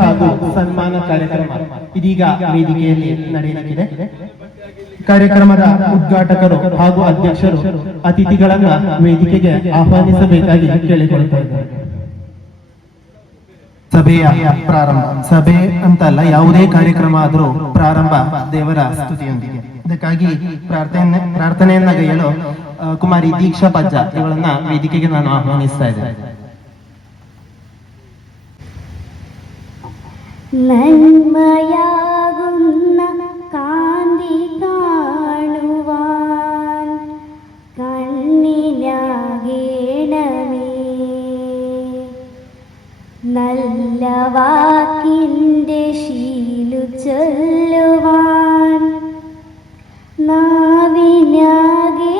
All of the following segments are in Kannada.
ಹಾಗೂ ಸನ್ಮಾನ ಕಾರ್ಯಕ್ರಮ ಇದೀಗ ವೇದಿಕೆಯಲ್ಲಿ ನಡೆಯಲಿದೆ. ಕಾರ್ಯಕ್ರಮದ ಉದ್ಘಾಟಕರು ಹಾಗೂ ಅಧ್ಯಕ್ಷರು ಅತಿಥಿಗಳನ್ನ ವೇದಿಕೆಗೆ ಆಹ್ವಾನಿಸಬೇಕಾಗಿ ಕೇಳಿಕೊಳ್ಳುತ್ತಾರೆ. ಸಭೆಯ ಪ್ರಾರಂಭ, ಸಭೆ ಅಂತಲ್ಲ, ಯಾವುದೇ ಕಾರ್ಯಕ್ರಮ ಆದರೂ ಪ್ರಾರಂಭ ದೇವರ ಸ್ತುತಿಯೊಂದಿಗೆ. ಇದಕ್ಕಾಗಿ ಪ್ರಾರ್ಥನೆಯನ್ನ ಗೈಯಲು ಕುಮಾರಿ ದೀಕ್ಷಾ ಪಜ್ಜ ಇವಳನ್ನ ವೇದಿಕೆಗೆ ನಾನು ಆಹ್ವಾನಿಸ್ತಾ ಇದ್ದೇನೆ. നന്മയാകുന്ന കാന്തി കാണുവാൻ കണ്ണിനാകേണമേ, നല്ല വാക്കിൻ്റെ ശീലു ചൊല്ലുവാൻ നാവിനാകേ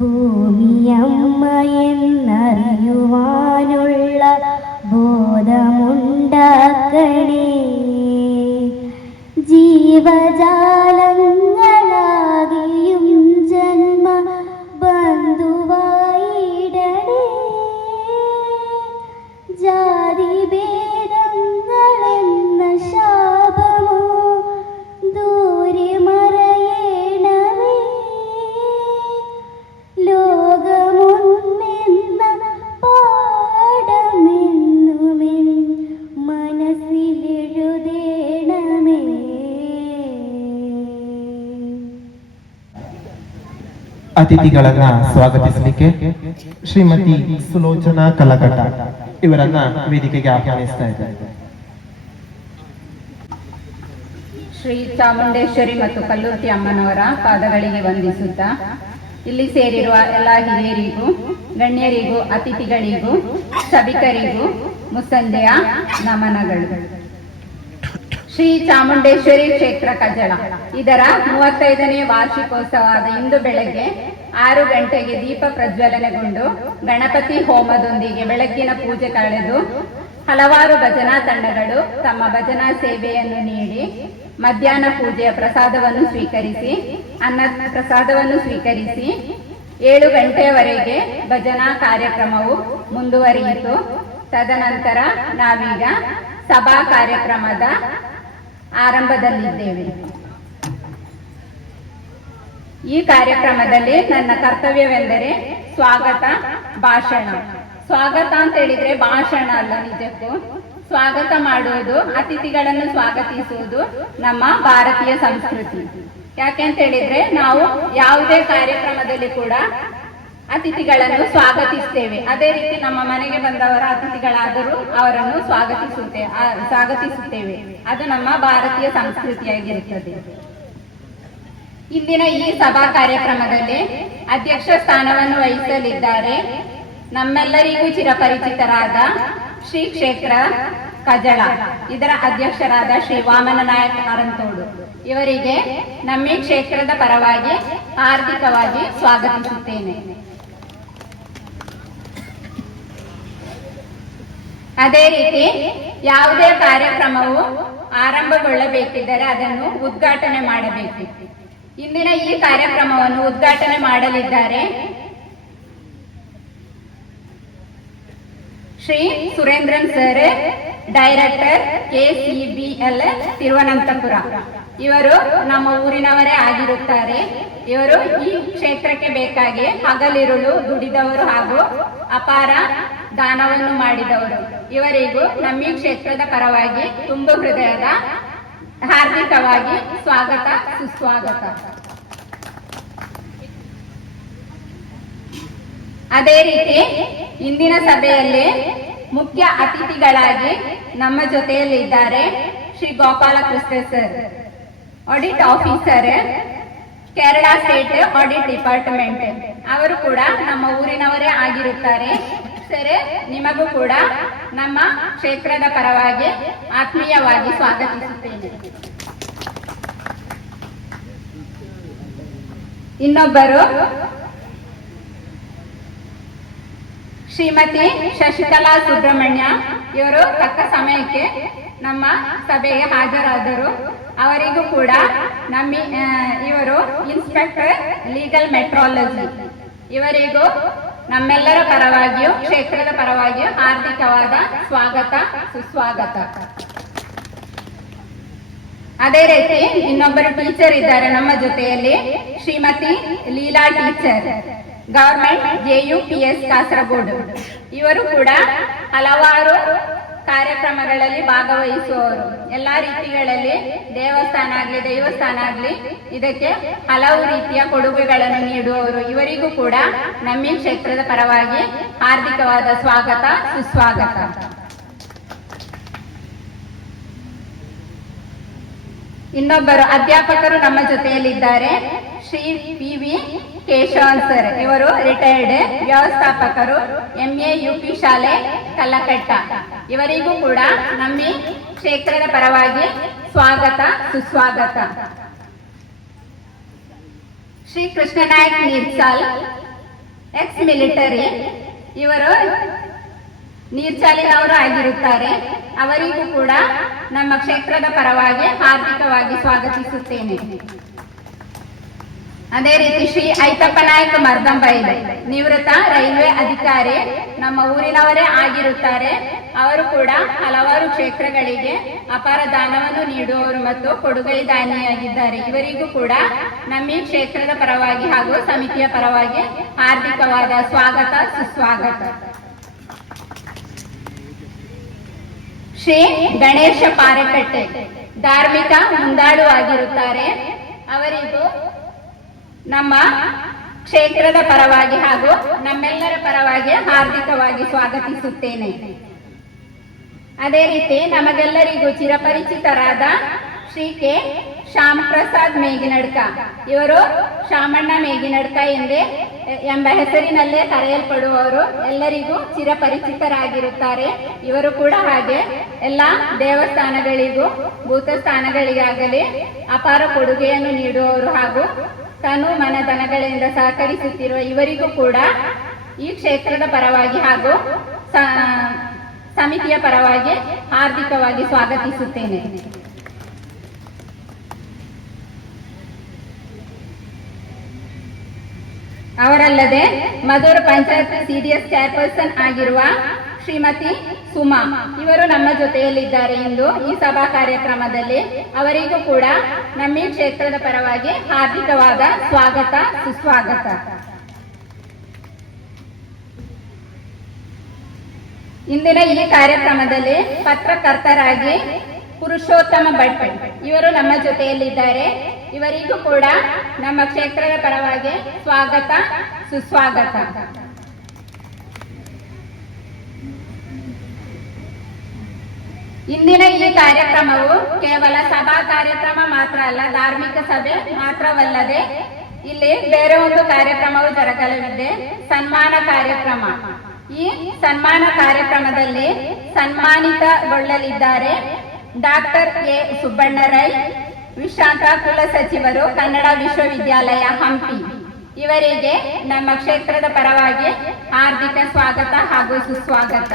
ഭൂമിയമ്മയെന്നറിയുവാനുള്ള ബോധമുണ്ടാക്കണേ, ജീവജാലങ്ങളാകിയും ജന്മ ബന്ധുവായിടണേ, ജാതിഭേദങ്ങളെന്ന ശാപമോ ദൂരെ മറയണമേ, ലോകമൊന്നെന്ന പാഠമെന്നുമെൻ മനസ്സിലെഴുതേണമേ. ಅತಿಥಿಗಳನ್ನ ಸ್ವಾಗತಿಸಲಿಕ್ಕೆ ಶ್ರೀಮತಿ ಸುಲೋಚನಾ ಕಲಕಟ ಇವರನ್ನ ವೇದಿಕೆಗೆ ಆಹ್ವಾನಿಸ್ತಾ ಇದ್ದಾರೆ. ಶ್ರೀ ಚಾಮುಂಡೇಶ್ವರಿ ಮತ್ತು ಕಲ್ಲೂರ್ತಿ ಅಮ್ಮನವರ ಪಾದಗಳಿಗೆ ವಂದಿಸುತ್ತಾ ಇಲ್ಲಿ ಸೇರಿರುವ ಎಲ್ಲ ಹಿರಿಯರಿಗೂ, ಗಣ್ಯರಿಗೂ, ಅತಿಥಿಗಳಿಗೂ, ಸಭಿಕರಿಗೂ ಮುಸ್ಸಂಜೆಯ ನಮನಗಳು. ಶ್ರೀ ಚಾಮುಂಡೇಶ್ವರಿ ಕ್ಷೇತ್ರ ಕಜಳ ಇದರ 35ನೇ ವಾರ್ಷಿಕೋತ್ಸವದ ಇಂದು ಬೆಳಗ್ಗೆ 6 ಗಂಟೆಗೆ ದೀಪ ಪ್ರಜ್ವಲನೆಗೊಂಡು ಗಣಪತಿ ಹೋಮದೊಂದಿಗೆ ಬೆಳಗ್ಗಿನ ಪೂಜೆ ಕಳೆದು ಹಲವಾರು ಭಜನಾ ತಂಡಗಳು ತಮ್ಮ ಭಜನಾ ಸೇವೆಯನ್ನು ನೀಡಿ ಮಧ್ಯಾಹ್ನ ಪೂಜೆಯ ಪ್ರಸಾದವನ್ನು ಸ್ವೀಕರಿಸಿ ಪ್ರಸಾದವನ್ನು ಸ್ವೀಕರಿಸಿ 7 ಗಂಟೆಯವರೆಗೆ ಭಜನಾ ಕಾರ್ಯಕ್ರಮವು ಮುಂದುವರಿಯಿತು. ತದನಂತರ ನಾವೀಗ ಸಭಾ ಕಾರ್ಯಕ್ರಮದ ಆರಂಭದಲ್ಲಿದ್ದೇವೆ. ಈ ಕಾರ್ಯಕ್ರಮದಲ್ಲಿ ನನ್ನ ಕರ್ತವ್ಯವೆಂದರೆ ಸ್ವಾಗತ ಭಾಷಣ. ಸ್ವಾಗತ ಅಂತ ಹೇಳಿದ್ರೆ ಭಾಷಣ ಅಲ್ಲ, ನಿಜಕ್ಕೂ ಸ್ವಾಗತ ಮಾಡುವುದು, ಅತಿಥಿಗಳನ್ನು ಸ್ವಾಗತಿಸುವುದು ನಮ್ಮ ಭಾರತೀಯ ಸಂಸ್ಕೃತಿ. ಯಾಕೆಂತ ಹೇಳಿದ್ರೆ ನಾವು ಯಾವುದೇ ಕಾರ್ಯಕ್ರಮದಲ್ಲಿ ಕೂಡ ಅತಿಥಿಗಳನ್ನು ಸ್ವಾಗತಿಸ್ತೇವೆ. ಅದೇ ರೀತಿ ನಮ್ಮ ಮನೆಗೆ ಬಂದವರ ಅತಿಥಿಗಳಾದರೂ ಅವರನ್ನು ಸ್ವಾಗತಿಸುತ್ತೇವೆ. ಅದು ನಮ್ಮ ಭಾರತೀಯ ಸಂಸ್ಕೃತಿಯಾಗಿರುತ್ತದೆ. ಇಂದಿನ ಈ ಸಭಾ ಕಾರ್ಯಕ್ರಮದಲ್ಲಿ ಅಧ್ಯಕ್ಷ ಸ್ಥಾನವನ್ನು ವಹಿಸಲಿದ್ದಾರೆ ನಮ್ಮೆಲ್ಲರಿಗೂ ಚಿರಪರಿಚಿತರಾದ ಶ್ರೀ ಕ್ಷೇತ್ರ ಕಜಳ ಇದರ ಅಧ್ಯಕ್ಷರಾದ ಶ್ರೀ ವಾಮನ ನಾಯಕ ಕಾರಂತೋಡು ಇವರಿಗೆ ನಮ್ಮ ಈ ಕ್ಷೇತ್ರದ ಪರವಾಗಿ ಹಾರ್ದಿಕವಾಗಿ ಸ್ವಾಗತಿಸುತ್ತೇನೆ. ಅದೇ ರೀತಿ ಯಾವುದೇ ಕಾರ್ಯಕ್ರಮವು ಆರಂಭಗೊಳ್ಳಬೇಕಿದ್ದರೆ ಅದನ್ನು ಉದ್ಘಾಟನೆ ಮಾಡಬೇಕು. ಇಂದಿನ ಈ ಕಾರ್ಯಕ್ರಮವನ್ನು ಉದ್ಘಾಟನೆ ಮಾಡಲಿದ್ದಾರೆ Shri Surendran sir, director KCBL Thiruvananthapuram. ಇವರು ನಮ್ಮ ಊರಿನವರೇ ಆಗಿರುತ್ತಾರೆ. ಇವರು ಈ ಕ್ಷೇತ್ರಕ್ಕೆ ಬೇಕಾಗಿ ಹಗಲಿರುಳು ದುಡಿದವರು ಹಾಗೂ ಅಪಾರ ದಾನವನ್ನು ಮಾಡಿದವರು. ಇವರಿಗೂ ನಮ್ಮ ಈ ಕ್ಷೇತ್ರದ ಪರವಾಗಿ ತುಂಬು ಹೃದಯದ ಹಾರ್ದಿಕವಾಗಿ ಸ್ವಾಗತ, ಸುಸ್ವಾಗತ. ಅದೇ ರೀತಿ ಇಂದಿನ ಸಭೆಯಲ್ಲಿ ಮುಖ್ಯ ಅತಿಥಿಗಳಾಗಿ ನಮ್ಮ ಜೊತೆಯಲ್ಲಿ ಇದ್ದಾರೆ Shri Gopala Krishna sir, audit officer, Kerala state audit department. ಅವರು ಕೂಡ ನಮ್ಮ ಊರಿನವರೇ ಆಗಿರುತ್ತಾರೆ. ಸರ್, ನಿಮಗೂ ಕೂಡ ನಮ್ಮ ಕ್ಷೇತ್ರದ ಪರವಾಗಿ ಆತ್ಮೀಯವಾಗಿ ಸ್ವಾಗತಿಸುತ್ತೇನೆ. ಇನ್ನೊಬ್ಬರು ಶ್ರೀಮತಿ ಶಶಿಕಲಾ ಸುಬ್ರಹ್ಮಣ್ಯ. ಇವರು ತಕ್ಕ ಸಮಯಕ್ಕೆ ನಮ್ಮ ಸಭೆಗೆ ಹಾಜರಾದರು. ಅವರಿಗೂ ಕೂಡ ಇವರು ಇನ್ಸ್ಪೆಕ್ಟರ್ ಲೀಗಲ್ ಮೆಟ್ರಾಲಜಿ. ಇವರಿಗೂ ನಮ್ಮೆಲ್ಲರ ಪರವಾಗಿಯೂ ಕ್ಷೇತ್ರದ ಪರವಾಗಿಯೂ ಹಾರ್ದಿಕವಾದ ಸ್ವಾಗತ ಸುಸ್ವಾಗತ. ಅದೇ ರೀತಿ ಇನ್ನೊಬ್ಬರು ಟೀಚರ್ ಇದ್ದಾರೆ ನಮ್ಮ ಜೊತೆಯಲ್ಲಿ, Shrimati Leela teacher, government JUPS Kasaragod. ಇವರು ಕೂಡ ಹಲವಾರು ಕಾರ್ಯಕ್ರಮಗಳಲ್ಲಿ ಭಾಗವಹಿಸುವವರು. ಎಲ್ಲಾ ರೀತಿಗಳಲ್ಲಿ ದೇವಸ್ಥಾನ ಆಗ್ಲಿ ಇದಕ್ಕೆ ಹಲವು ರೀತಿಯ ಕೊಡುಗೆಗಳನ್ನು ನೀಡುವವರು. ಇವರಿಗೂ ಕೂಡ ನಮ್ಮ ಕ್ಷೇತ್ರದ ಪರವಾಗಿ ಹಾರ್ದಿಕವಾದ ಸ್ವಾಗತ ಸುಸ್ವಾಗತ. ಇನ್ನೊಬ್ಬರು ಅಧ್ಯಾಪಕರು ನಮ್ಮ ಜೊತೆಯಲ್ಲಿದ್ದಾರೆ, ಶ್ರೀ PV ಕೇಶವನ್ ಸರ್. ಇವರು ರಿಟೈರ್ಡ್ ವ್ಯವಸ್ಥಾಪಕರು, MA UP ಶಾಲೆ ಕಲ್ಲಕಟ್ಟ. ಇವರಿಗೂ ಕೂಡ ನಮ್ಮ ಕ್ಷೇತ್ರದ ಪರವಾಗಿ ಸ್ವಾಗತ ಸುಸ್ವಾಗತ. Shri Krishnanayak Neersal, ex military. ಇವರು ನೀರ್ಚಾಲಿನವರು ಆಗಿರುತ್ತಾರೆ. ಅವರಿಗೂ ಕೂಡ ನಮ್ಮ ಕ್ಷೇತ್ರದ ಪರವಾಗಿ ಹಾರ್ದಿಕವಾಗಿ ಸ್ವಾಗತಿಸುತ್ತೇನೆ. ಅದೇ ರೀತಿ ಶ್ರೀ ಐತಪ್ಪ ನಾಯಕ್ ಮರ್ದಂಬೈಲು, ನಿವೃತ್ತ ರೈಲ್ವೆ ಅಧಿಕಾರಿ, ನಮ್ಮ ಊರಿನವರೇ ಆಗಿರುತ್ತಾರೆ. ಅವರು ಕೂಡ ಹಲವಾರು ಕ್ಷೇತ್ರಗಳಿಗೆ ಅಪಾರ ದಾನವನ್ನು ನೀಡುವವರು ಮತ್ತು ಕೊಡುಗೈ ದಾನಿಯಾಗಿದ್ದಾರೆ. ಇವರಿಗೂ ಕೂಡ ನಮ್ಮ ಕ್ಷೇತ್ರದ ಪರವಾಗಿ ಹಾಗೂ ಸಮಿತಿಯ ಪರವಾಗಿ ಹಾರ್ದಿಕವಾದ ಸ್ವಾಗತ ಸುಸ್ವಾಗತ. ಶ್ರೀ ಗಣೇಶ ಪಾರೆಕಟ್ಟೆ, ಧಾರ್ಮಿಕ ಮುಂದಾಳು ಆಗಿರುತ್ತಾರೆ. ಅವರಿಗೂ ನಮ್ಮ ಕ್ಷೇತ್ರದ ಪರವಾಗಿ ಹಾಗೂ ನಮ್ಮೆಲ್ಲರ ಪರವಾಗಿ ಹಾರ್ದಿಕವಾಗಿ ಸ್ವಾಗತಿಸುತ್ತೇನೆ. ಅದೇ ರೀತಿ ನಮಗೆಲ್ಲರಿಗೂ ಚಿರಪರಿಚಿತರಾದ ಶ್ರೀ ಕೆ ಶ್ಯಾಮ್ ಪ್ರಸಾದ್ ಮೇಗಿನಡ್ಕ. ಇವರು ಶಾಮಣ್ಣ ಮೇಗಿನಡ್ಕ ಎಂಬ ಹೆಸರಿನಲ್ಲೇ ಕರೆಯಲ್ಪಡುವವರು. ಎಲ್ಲರಿಗೂ ಚಿರಪರಿಚಿತರಾಗಿರುತ್ತಾರೆ. ಇವರು ಕೂಡ ಹಾಗೆ ಎಲ್ಲ ದೇವಸ್ಥಾನಗಳಿಗೂ ಭೂತಸ್ಥಾನಗಳಿಗಾಗಲಿ ಅಪಾರ ಕೊಡುಗೆಯನ್ನು ನೀಡುವವರು ಹಾಗೂ ತನು ಮನಧನಗಳಿಂದ ಸಹಕರಿಸುತ್ತಿರುವ ಇವರಿಗೂ ಕೂಡ ಈ ಕ್ಷೇತ್ರದ ಪರವಾಗಿ ಹಾಗೂ ಸಮಿತಿಯ ಪರವಾಗಿ ಹಾರ್ದಿಕವಾಗಿ ಸ್ವಾಗತಿಸುತ್ತೇನೆ. ಅವರಲ್ಲದೆ ಮಧುರ್ ಪಂಚಾಯತ್ CDS ಚೇರ್ಪರ್ಸನ್ ಆಗಿರುವ ಶ್ರೀಮತಿ ಸುಮಾ, ಇವರು ನಮ್ಮ ಜೊತೆಯಲ್ಲಿದ್ದಾರೆ ಇಂದು ಈ ಸಭಾ ಕಾರ್ಯಕ್ರಮದಲ್ಲಿ. ಅವರಿಗೂ ಕೂಡ ನಮ್ಮ ಕ್ಷೇತ್ರದ ಪರವಾಗಿ ಹಾರ್ದಿಕವಾದ ಸ್ವಾಗತ ಸುಸ್ವಾಗತ. ಇಂದಿನ ಈ ಕಾರ್ಯಕ್ರಮದಲ್ಲಿ ಪತ್ರಕರ್ತರಾಗಿ ಪುರುಷೋತ್ತಮ ಭಟ್, ಇವರು ನಮ್ಮ ಜೊತೆಯಲ್ಲಿದ್ದಾರೆ. ಇವರಿಗೂ ಕೂಡ ನಮ್ಮ ಕ್ಷೇತ್ರದ ಪರವಾಗಿ ಸ್ವಾಗತ ಸುಸ್ವಾಗತ. ಇಂದಿನ ಈ ಕಾರ್ಯಕ್ರಮವು ಕೇವಲ ಸಭಾ ಕಾರ್ಯಕ್ರಮ ಮಾತ್ರ ಅಲ್ಲ, ಧಾರ್ಮಿಕ ಸಭೆ ಮಾತ್ರವಲ್ಲದೆ ಇಲ್ಲಿ ಬೇರೆ ಒಂದು ಕಾರ್ಯಕ್ರಮವು ಜರಗಲಿದೆ, ಸನ್ಮಾನ ಕಾರ್ಯಕ್ರಮ. ಈ ಸನ್ಮಾನ ಕಾರ್ಯಕ್ರಮದಲ್ಲಿ ಸನ್ಮಾನಿತಗೊಳ್ಳಲಿದ್ದಾರೆ ಡಾಕ್ಟರ್ A ಸುಬ್ಬಣ್ಣ ರೈ, ವಿಶ್ರಾಂತ ಕುಲಸಚಿವರು, ಕನ್ನಡ ವಿಶ್ವವಿದ್ಯಾಲಯ ಹಂಪಿ. ಇವರಿಗೆ ನಮ್ಮ ಕ್ಷೇತ್ರದ ಪರವಾಗಿ ಹಾರ್ದಿಕ ಸ್ವಾಗತ ಹಾಗೂ ಸುಸ್ವಾಗತ.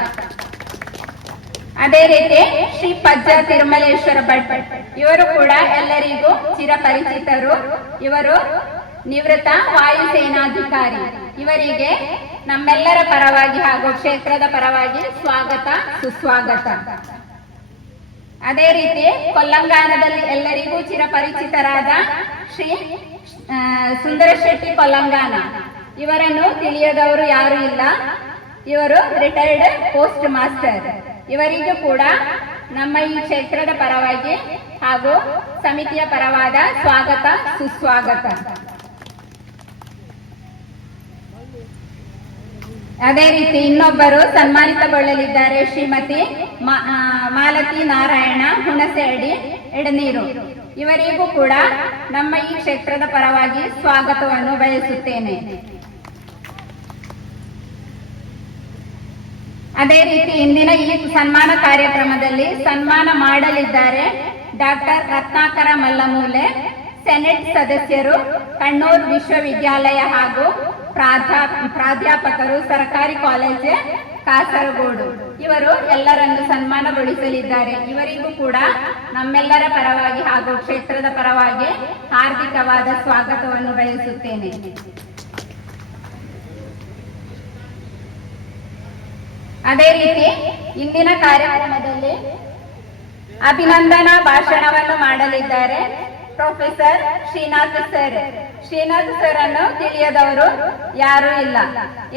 ಅದೇ ರೀತಿ ಶ್ರೀ ಪಜ್ಜ ತಿರುಮಲೇಶ್ವರ ಭಟ್, ಇವರು ಕೂಡ ಎಲ್ಲರಿಗೂ ಚಿರಪರಿಚಿತರು. ಇವರು ನಿವೃತ್ತ ವಾಯುಸೇನಾಧಿಕಾರಿ. ಇವರಿಗೆ ನಮ್ಮೆಲ್ಲರ ಪರವಾಗಿ ಹಾಗೂ ಕ್ಷೇತ್ರದ ಪರವಾಗಿ ಸ್ವಾಗತ ಸುಸ್ವಾಗತ. ಅದೇ ರೀತಿ ಕೊಲ್ಲಂಗಾನದಲ್ಲಿ ಎಲ್ಲರಿಗೂ ಚಿರಪರಿಚಿತರಾದ ಶ್ರೀ ಸುಂದರ ಶೆಟ್ಟಿ ಕೊಲ್ಲಂಗಾನ, ಇವರನ್ನು ತಿಳಿಯದವರು ಯಾರು ಇಲ್ಲ. ಇವರು ರಿಟೈರ್ಡ್ ಪೋಸ್ಟ್ ಮಾಸ್ಟರ್. ಇವರಿಗೂ ಕೂಡ ನಮ್ಮ ಈ ಕ್ಷೇತ್ರದ ಪರವಾಗಿ ಹಾಗೂ ಸಮಿತಿಯ ಪರವಾದ ಸ್ವಾಗತ ಸುಸ್ವಾಗತ. ಅದೇ ರೀತಿ ಇನ್ನೊಬ್ಬರು ಸನ್ಮಾನಿತಗೊಳ್ಳಲಿದ್ದಾರೆ ಶ್ರೀಮತಿ ಮಾಲತಿ ನಾರಾಯಣ ಹುಣಸೆಹಳ್ಳಿ ಎಡನೀರು. ಇವರಿಗೂ ಕೂಡ ನಮ್ಮ ಈ ಕ್ಷೇತ್ರದ ಪರವಾಗಿ ಸ್ವಾಗತವನ್ನು ಬಯಸುತ್ತೇನೆ. ಅದೇ ರೀತಿ ಇಂದಿನ ಈ ಸನ್ಮಾನ ಕಾರ್ಯಕ್ರಮದಲ್ಲಿ ಸನ್ಮಾನ ಮಾಡಲಿದ್ದಾರೆ ಡಾಕ್ಟರ್ ರತ್ನಾಕರ ಮಲ್ಲಮೂಲೆ, ಸೆನೆಟ್ ಸದಸ್ಯರು, ಕಣ್ಣೂರು ವಿಶ್ವವಿದ್ಯಾಲಯ ಹಾಗೂ ಪ್ರಾಧ್ಯಾಪಕರು, ಸರ್ಕಾರಿ ಕಾಲೇಜ್ ಕಾಸರಗೋಡು ಇವರು ಎಲ್ಲರನ್ನು ಸನ್ಮಾನಗೊಳಿಸಲಿದ್ದಾರೆ. ಇವರಿಗೂ ಕೂಡ ನಮ್ಮೆಲ್ಲರ ಪರವಾಗಿ ಹಾಗೂ ಕ್ಷೇತ್ರದ ಪರವಾಗಿ ಹಾರ್ದಿಕವಾದ ಸ್ವಾಗತವನ್ನು ಬಯಸುತ್ತೇನೆ. ಅದೇ ರೀತಿ ಇಂದಿನ ಕಾರ್ಯಕ್ರಮದಲ್ಲಿ ಅಭಿನಂದನಾ ಭಾಷಣವನ್ನು ಮಾಡಲಿದ್ದಾರೆ professor Srinath sir. Srinath sir ಅನ್ನು ತಿಳಿಯದವರು ಯಾರೂ ಇಲ್ಲ.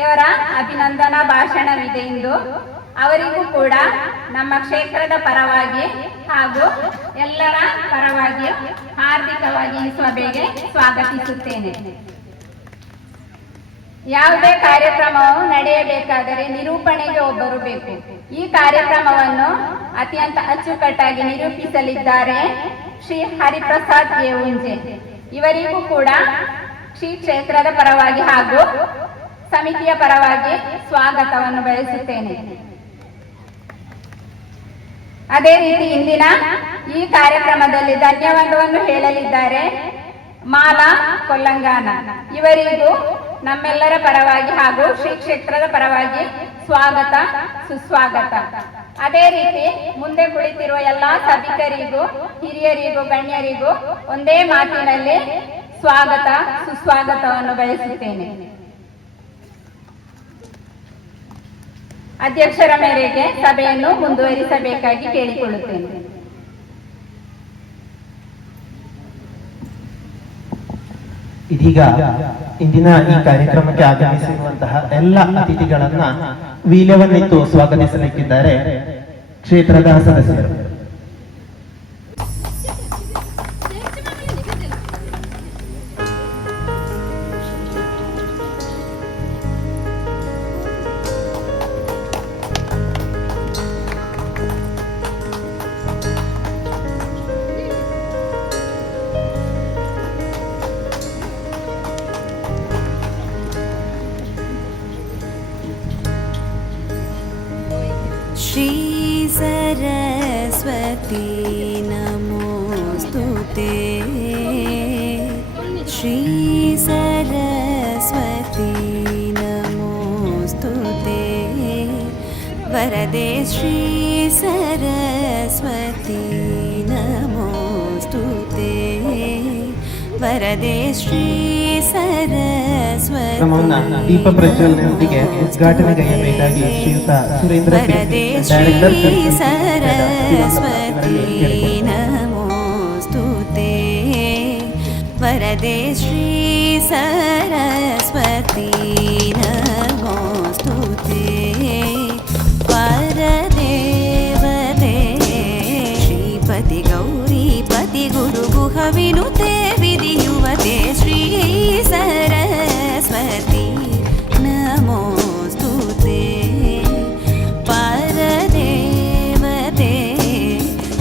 ಇವರ ಅಭಿನಂದನಾ ಭಾಷಣವಿದೆ ಇಂದು. ಅವರಿಗೂ ಕೂಡ ನಮ್ಮ ಕ್ಷೇತ್ರದ ಪರವಾಗಿ ಹಾಗೂ ಎಲ್ಲರ ಪರವಾಗಿ ಹಾರ್ದಿಕವಾಗಿ ಈ ಸಭೆಗೆ ಸ್ವಾಗತಿಸುತ್ತೇನೆ. ಯಾವುದೇ ಕಾರ್ಯಕ್ರಮವು ನಡೆಯಬೇಕಾದರೆ ನಿರೂಪಣೆಗೆ ಒಬ್ಬರು ಬೇಕು. ಈ ಕಾರ್ಯಕ್ರಮವನ್ನು ಅತ್ಯಂತ ಅಚ್ಚುಕಟ್ಟಾಗಿ ನಿರೂಪಿಸಲಿದ್ದಾರೆ ಶ್ರೀ ಹರಿಪ್ರಸಾದ್ ಏವುಂಜೆ. ಇವರಿಗೂ ಕೂಡ ಶ್ರೀ ಕ್ಷೇತ್ರದ ಪರವಾಗಿ ಹಾಗೂ ಸಮಿತಿಯ ಪರವಾಗಿ ಸ್ವಾಗತವನ್ನು ಬಯಸುತ್ತೇನೆ. ಅದೇ ರೀತಿ ಇಂದಿನ ಈ ಕಾರ್ಯಕ್ರಮದಲ್ಲಿ ಧನ್ಯವಾದವನ್ನು ಹೇಳಲಿದ್ದಾರೆ ಮಾಲಾ ಕೊಲ್ಲಂಗಾನ. ಇವರಿಗೂ ನಮ್ಮೆಲ್ಲರ ಪರವಾಗಿ ಹಾಗೂ ಶ್ರೀ ಕ್ಷೇತ್ರದ ಪರವಾಗಿ ಸ್ವಾಗತ, ಸುಸ್ವಾಗತ. ಅದೇ ರೀತಿ ಮುಂದೆ ಕುಳಿತಿರುವ ಎಲ್ಲಾ ಸಭಿಕರಿಗೂ, ಹಿರಿಯರಿಗೂ, ಗಣ್ಯರಿಗೂ ಒಂದೇ ಮಾತಿನಲ್ಲಿ ಸ್ವಾಗತ, ಸುಸ್ವಾಗತವನ್ನು ಬಯಸುತ್ತೇನೆ. ಅಧ್ಯಕ್ಷರ ಮೇರೆಗೆ ಸಭೆಯನ್ನು ಮುಂದುವರಿಸಬೇಕಾಗಿ ಕೇಳಿಕೊಳ್ಳುತ್ತೇನೆ. ಇದೀಗ ಇಂದಿನ ಈ ಕಾರ್ಯಕ್ರಮಕ್ಕೆ ಆಗಮಿಸಿರುವಂತಹ ಎಲ್ಲ ಅತಿಥಿಗಳನ್ನ ವೀಲ್ಯವನ್ನಿತ್ತು ಸ್ವಾಗತಿಸಲಿಕ್ಕಿದ್ದಾರೆ ಕ್ಷೇತ್ರದ ಸದಸ್ಯರು. श्री सरस्वती नमोस्तुते, श्री सरस्वती नमोस्तुते, वरदे श्री सरस्वती नमोस्तुते, वरदे श्री ಕ್ರಮವನ್ನ ದೀಪ ಪ್ರಜ್ವಲನೆಯೊಂದಿಗೆ ಉದ್ಘಾಟನೆಗೈಯಬೇಕಾಗಿ ಶ್ರೀಯುತ ಸುರೇಂದ್ರ वरदे श्री सरस्वती नमोस्तुते, वरदे श्री सरस्वती नमोस्तुते, वरदेवते श्रीपति गौरीपति गुरुगुह विनुते विधियुवते श्री सरस्वती नमोस्तुते, परदेवते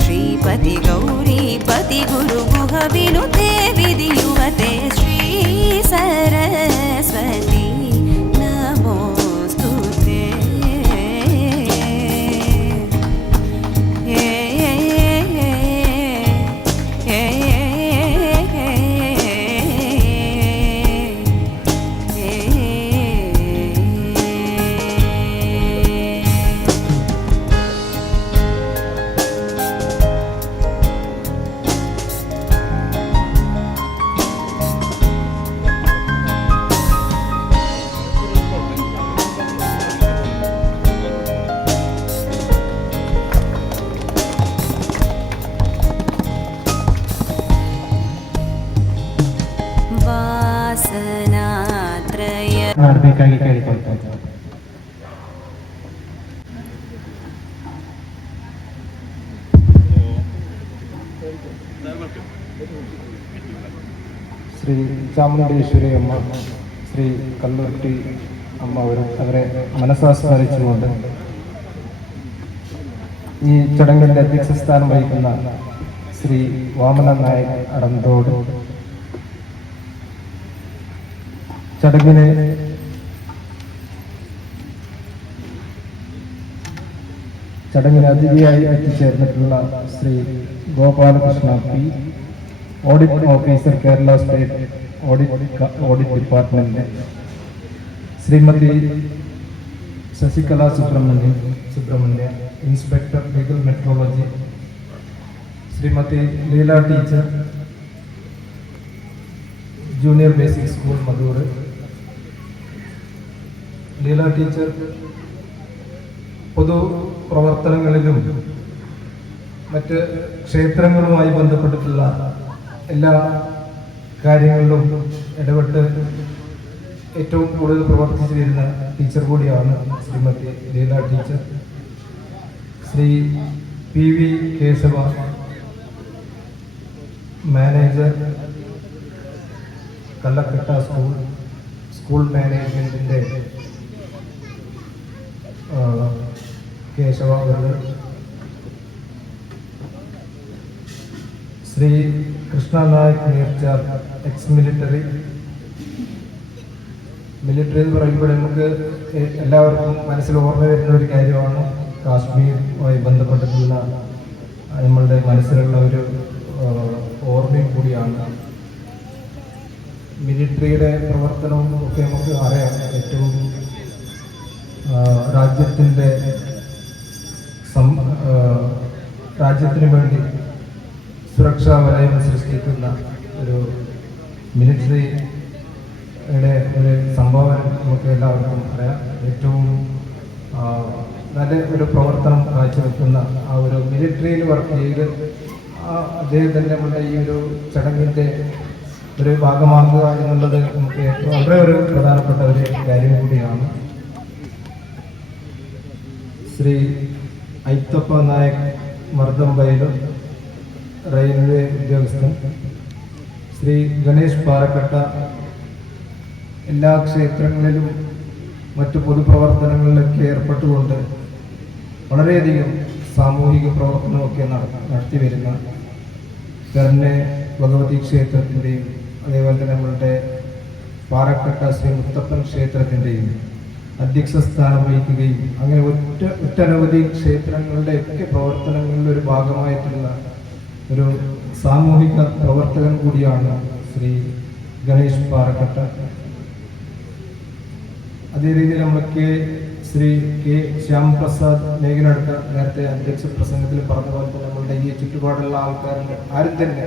श्रीपति गौरीपति गुरुगुह विनुते विधियुवते श्री सरस्वती नमोस्तुते. ವಾಸನಾತ್ರಯ ಮಾಡಬೇಕಾಗಿ ಕೇಳಿಕೊಳ್ತಾ ಇದ್ದೇವೆ. ಶ್ರೀ ಚಾಮುಂಡೇಶ್ವರಿ ಅಮ್ಮ, ಶ್ರೀ ಕಲ್ಲುರ್ಟಿ ಅಮ್ಮ അവരെ മനസ്സാ സ്മരിച്ചുകൊണ്ട് ഈ ചടങ്ങിന്റെ അധ്യക്ഷ സ്ഥാനം വഹിക്കുന്ന ശ്രീ വാമനൻ നായക് അടന്തോട് ചടങ്ങിന് അതിഥിയായി എത്തിച്ചേർന്നിട്ടുള്ള Shri Gopalakrishna P, audit officer Kerala state audit department, Shrimati Shashikala Subrahmanya inspector legal metrology, Shrimati Leela teacher junior basic school Madhur. Leela teacher പൊതു പ്രവർത്തനങ്ങളിലും മറ്റ് ക്ഷേത്രങ്ങളുമായി ബന്ധപ്പെട്ടിട്ടുള്ള എല്ലാ കാര്യങ്ങളിലും ഇടപെട്ട് ഏറ്റവും കൂടുതൽ പ്രവർത്തിച്ചു വരുന്ന ടീച്ചർ കൂടിയാണ് Shrimati Leela teacher. Shri PV Keshava, manager Kallakatta school മാനേജ്മെന്റിന്റെ കേശവ അവർ, ശ്രീ കൃഷ്ണ നായക് നീർച്ചാൽ, എക്സ് മിലിറ്ററി എന്ന് പറയുമ്പോൾ നമുക്ക് എല്ലാവർക്കും മനസ്സിൽ ഓർമ്മ വരുന്ന ഒരു കാര്യമാണ് കാശ്മീരുമായി ബന്ധപ്പെട്ടിട്ടുള്ള നമ്മളുടെ മനസ്സിലുള്ള ഒരു ഓർമ്മയും കൂടിയാണ്. മിലിറ്ററിയുടെ പ്രവർത്തനവും ഒക്കെ നമുക്ക് അറിയാം. ഏറ്റവും രാജ്യത്തിന് വേണ്ടി സുരക്ഷാ വലയം സൃഷ്ടിക്കുന്ന ഒരു മിലിറ്ററിയുടെ ഒരു സംഭാവന നമുക്ക് എല്ലാവർക്കും അറിയാം. ഏറ്റവും നല്ല ഒരു പ്രവർത്തനം കാഴ്ചവെക്കുന്ന ആ ഒരു മിലിറ്ററിയിൽ വർക്ക് ചെയ്ത് അദ്ദേഹം തന്നെ നമ്മുടെ ഈ ഒരു ചടങ്ങിൻ്റെ ഒരു ഭാഗമാകുക എന്നുള്ളത് നമുക്ക് ഏറ്റവും വളരെ ഒരു പ്രധാനപ്പെട്ട ഒരു കാര്യം കൂടിയാണ്. ശ്രീ ഐത്തപ്പ നായക് മർദ്ദംബൈലും റെയിൽവേ ഉദ്യോഗസ്ഥൻ, ശ്രീ ഗണേഷ് പാറക്കട്ട എല്ലാ ക്ഷേത്രങ്ങളിലും മറ്റു പൊതുപ്രവർത്തനങ്ങളിലൊക്കെ ഏർപ്പെട്ടുകൊണ്ട് വളരെയധികം സാമൂഹിക പ്രവർത്തനമൊക്കെ നടത്തി വരുന്ന കർണെ ഭഗവതി ക്ഷേത്രത്തിൻ്റെയും അതേപോലെ തന്നെ നമ്മളുടെ പാറക്കട്ട ശ്രീ മുത്തപ്പൻ ക്ഷേത്രത്തിൻ്റെയും അധ്യക്ഷ സ്ഥാനം വഹിക്കുകയും അങ്ങനെ ഒട്ടനവധി ക്ഷേത്രങ്ങളുടെ ഒക്കെ പ്രവർത്തനങ്ങളുടെ ഒരു ഭാഗമായിട്ടുള്ള ഒരു സാമൂഹിക പ്രവർത്തകൻ കൂടിയാണ് ശ്രീ ഗണേഷ് പാറക്കട്ട. അതേ രീതിയിൽ നമ്മൾക്ക് ശ്രീ K. ശ്യാംപ്രസാദ് മേഘനടുക്ക നേരത്തെ അധ്യക്ഷ പ്രസംഗത്തിൽ പറഞ്ഞ പോലെ തന്നെ നമ്മളുടെ ഈ ചുറ്റുപാടുള്ള ആൾക്കാരുടെ ആരും തന്നെ